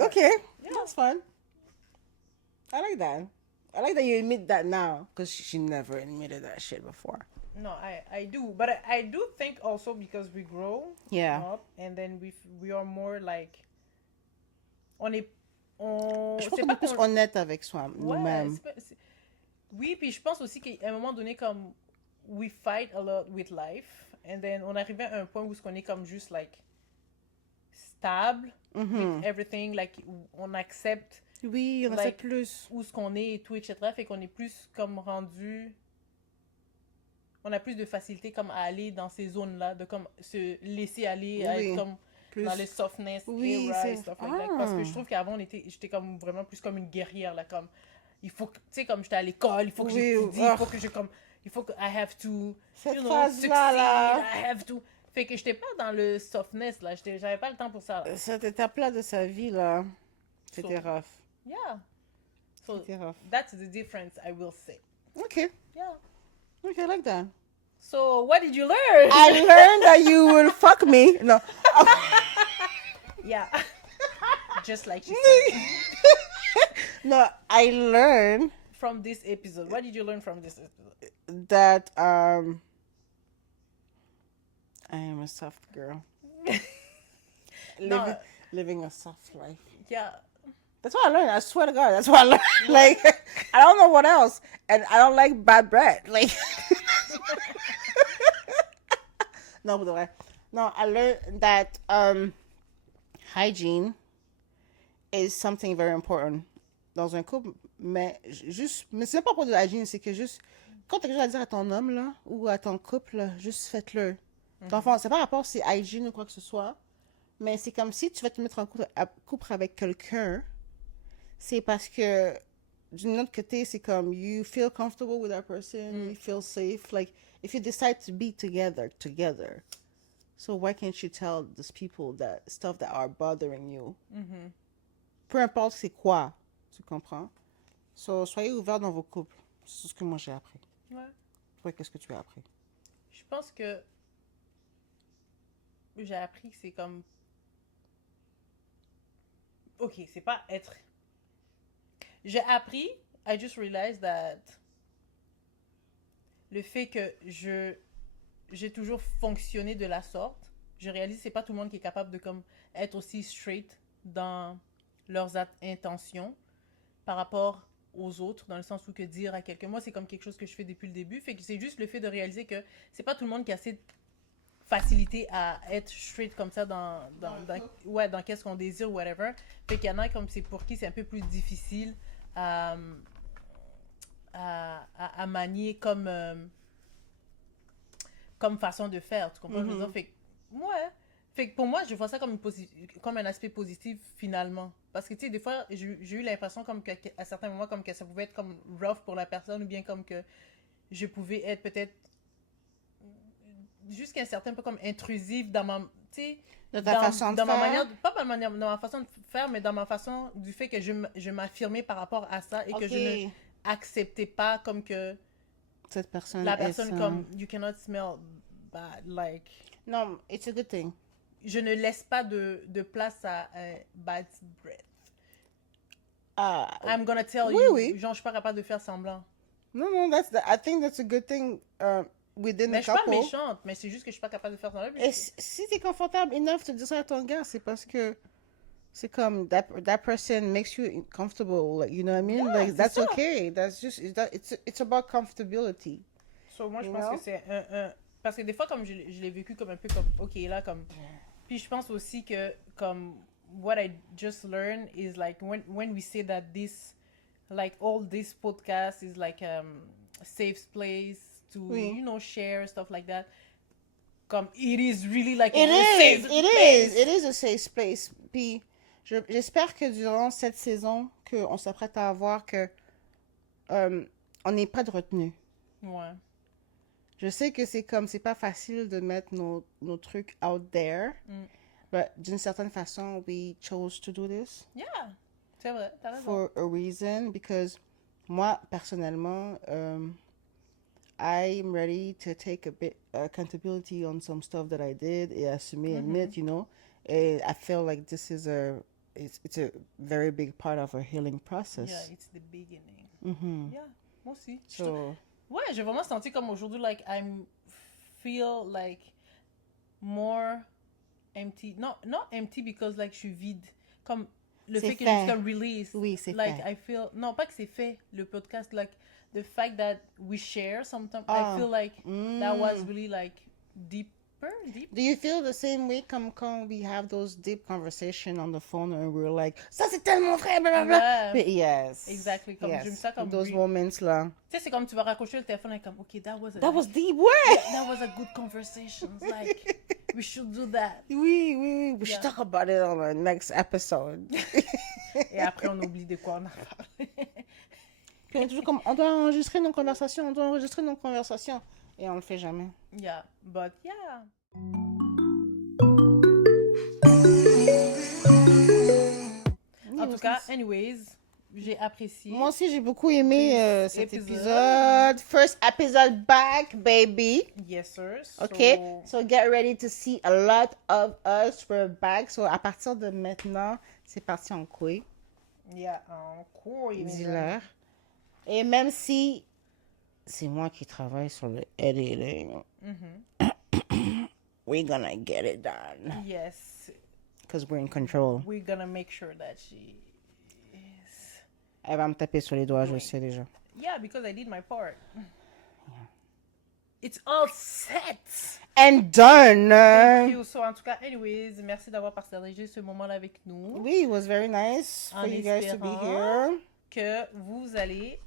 Okay, that's fun. I like that. I like that you admit that now. Because she never admitted that shit before. No, I do, but I do think also because we grow Yeah. up and then we are more like on est on Je pense c'est qu'on pas est plus qu'on- honnête avec soi, Ouais, nous-mêmes. oui, puis je pense aussi qu'à un moment donné comme we fight a lot with life and then on arrivait à un point où on est comme juste like stable with everything, like on accepte Oui, on en sait like, plus. où ce qu'on est et tout, etc. Fait qu'on est plus comme rendu. On a plus de facilité comme à aller dans ces zones-là, de comme se laisser aller, à Oui, être comme plus. dans le softness, Oui, era c'est- et stuff like that. Parce que je Ah. trouve qu'avant, j'étais comme vraiment plus comme une guerrière, là, comme, il faut que, tu sais, comme j'étais à l'école, il faut que Oui, j'étudie, ah. il faut que je, comme, il faut que I have to, Cette you know, phase-là, là. succeed, I have to. Fait que j'étais pas dans le softness, là, j'avais pas le temps pour ça. Là. Cette étape-là de sa vie, là, c'était So- rough. Yeah. So, C'était rough. that's the difference, I will say. Okay. Yeah. Okay, I like that. So, what did you learn? I learned that you will fuck me. No. Yeah. Just like she said. No, I learned From this episode. What did you learn from this episode? that I am a soft girl. No. Living a soft life. Yeah. That's what I learned. I swear to God, that's what I learned. Like, I don't know what else. And I don't like bad bread. Like, no, but the no, I learned that hygiene is something very important dans un couple. Mais c'est pas pour de hygiene, c'est que juste quand t'as quelque chose à dire à ton homme là ou à ton couple, là, juste faites-le. Dans le fond, c'est pas rapport si c'est hygiene ou quoi que ce soit, mais c'est comme si tu vas te mettre en couple avec quelqu'un, c'est parce que d'une autre côté, c'est comme you feel comfortable with that person, you feel safe. Like if you decide to be together, so why can't you tell those people that stuff that are bothering you? Peu importe c'est quoi, tu comprends? So soyez ouverts dans vos couples. C'est ce que moi j'ai appris. Ouais. Toi, qu'est-ce que tu as appris? Je pense que j'ai appris que c'est comme. Ok, c'est pas être. J'ai appris, I just realized that le fait que j'ai toujours fonctionné de la sorte, je réalise que c'est pas tout le monde qui est capable de comme être aussi straight dans leurs intentions par rapport aux autres, dans le sens où que dire à quelqu'un, moi c'est comme quelque chose que je fais depuis le début, fait que c'est juste le fait de réaliser que c'est pas tout le monde qui a assez de facilité à être straight comme ça dans qu'est-ce qu'on désire, whatever. Fait qu'il y en a comme c'est pour qui c'est un peu plus difficile à manier comme façon de faire, tu comprends? Je veux dire, fait que, ouais. Fait que pour moi, je vois ça comme, comme un aspect positif, finalement. Parce que, tu sais, des fois, j'ai eu l'impression comme à certains moments, comme que ça pouvait être comme rough pour la personne, ou bien comme que je pouvais être peut-être jusqu'à un certain peu comme intrusive dans ma, tu sais, De ta façon de dans ma faire? manière, pas dans ma façon de faire, mais dans ma façon du fait que je m'affirmais par rapport à ça et que je ne acceptais pas comme que Cette personne la personne est, comme you cannot smell bad, like Non, it's a good thing. je ne laisse pas de place à un bad breath. I'm gonna tell oui, you. oui. Genre, je suis pas capable de faire semblant. Non, I think that's a good thing within Mais a je suis pas couple. méchante, mais c'est juste que je suis pas capable de faire semblant. Et si t'es confortable enough de dire ça à ton gars, c'est parce que c'est comme that person makes you comfortable, like, you know what I mean? Yeah, Like, c'est that's ça. okay. That's just, it's about comfortability. So, moi, je You pense know? que c'est un... Parce que des fois, comme je l'ai vécu comme un peu comme... OK, là, comme... Puis je pense aussi que, comme... What I just learned is, like, when we say that this... Like, all this podcast is, like, safe place to, Oui. you know, share, stuff like that. Comme, it is really, like, It a is, safe place. it is a safe place. Puis j'espère que durant cette saison qu'on s'apprête à avoir que on n'est pas de retenue. Ouais. Je sais que c'est pas facile de mettre nos trucs out there, but d'une certaine façon, we chose to do this Yeah. C'est vrai, t'as raison. for a reason, because moi, personnellement, I'm ready to take a bit accountability on some stuff that I did et assumer, admit, you know, and I feel like this is it's a very big part of a healing process. Yeah, it's the beginning. Mhm. Yeah, moi aussi. So, Ouais, j'ai vraiment senti comme aujourd'hui, like, feel like more empty. Not empty because, like, je suis vide. Comme le C'est fait que fait. je suis release. Oui, c'est like, fait. I feel, non, pas que c'est fait, le podcast, like, the fact that we share sometimes, Ah. I feel like that was really, like, deep. do you feel the same way comme quand we have those deep conversations on the phone and we're like, ça c'est tellement vrai, blablabla. Ouais. Yes. Exactly, comme yes. j'aime ça comme those real. moments là. Tu sais, c'est comme tu vas raccrocher le téléphone et comme, OK, that was deep, ouais. that was a good conversation. Like, we should do that. Oui. We should Yeah. talk about it on the next episode. Et après, on oublie de quoi on a parlé. Puis on est toujours comme, on doit enregistrer nos conversations. Et on le fait jamais. Yeah, but yeah. En tout cas, anyways, j'ai apprécié. Moi aussi, j'ai beaucoup aimé cet épisode. épisode. First episode back, baby. Yes, sir. OK? So get ready to see a lot of us. We're back. So à partir de maintenant, c'est parti en couille. Yeah, encore. Dis-leur. Et même si c'est moi qui travaille sur le editing, we're gonna get it done. Yes, Because we're in control. we're gonna make sure that she is. Elle va me taper sur les doigts, je sais déjà. Yeah, because I did my part. It's all set. And done! Thank you. So, en tout cas, anyways, merci d'avoir partagé ce moment-là avec nous. Oui, it was very nice for En you guys to be espérant here. que vous allez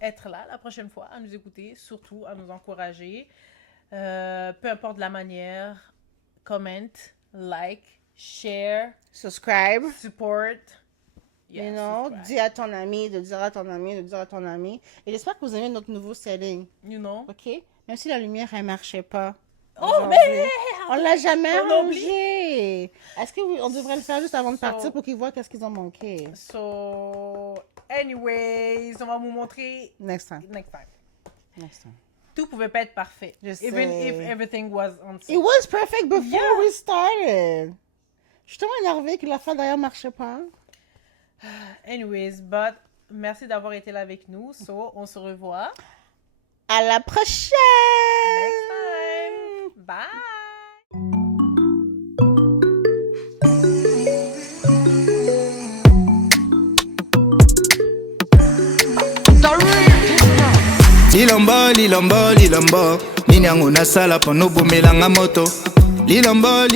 être là la prochaine fois, à nous écouter, surtout à nous encourager. Peu importe la manière, comment, like, share, Subscribe. support. You Yeah, know, subscribe. dis à ton ami, de dire à ton ami, de dire à ton ami. Et j'espère que vous aimez notre nouveau setting, You know? OK? Même si la lumière, elle marchait pas. Oh, aujourd'hui. mais On l'a jamais On a oublié. arrangé. Est-ce qu'on devrait le faire juste avant de partir So- pour qu'ils voient qu'est-ce qu'ils ont manqué? So, anyways, on va vous montrer Next time. next time. Next time. Tout pouvait pas être parfait. Je Even sais. if everything was on It was perfect before Yeah. we started. Je suis tellement énervée que la fin derrière marchait pas. Anyways, but merci d'avoir été là avec nous. So, on se revoit À la prochaine! next time. Bye! lilombo nini yango nasala mpo nobomelanga moto lilombo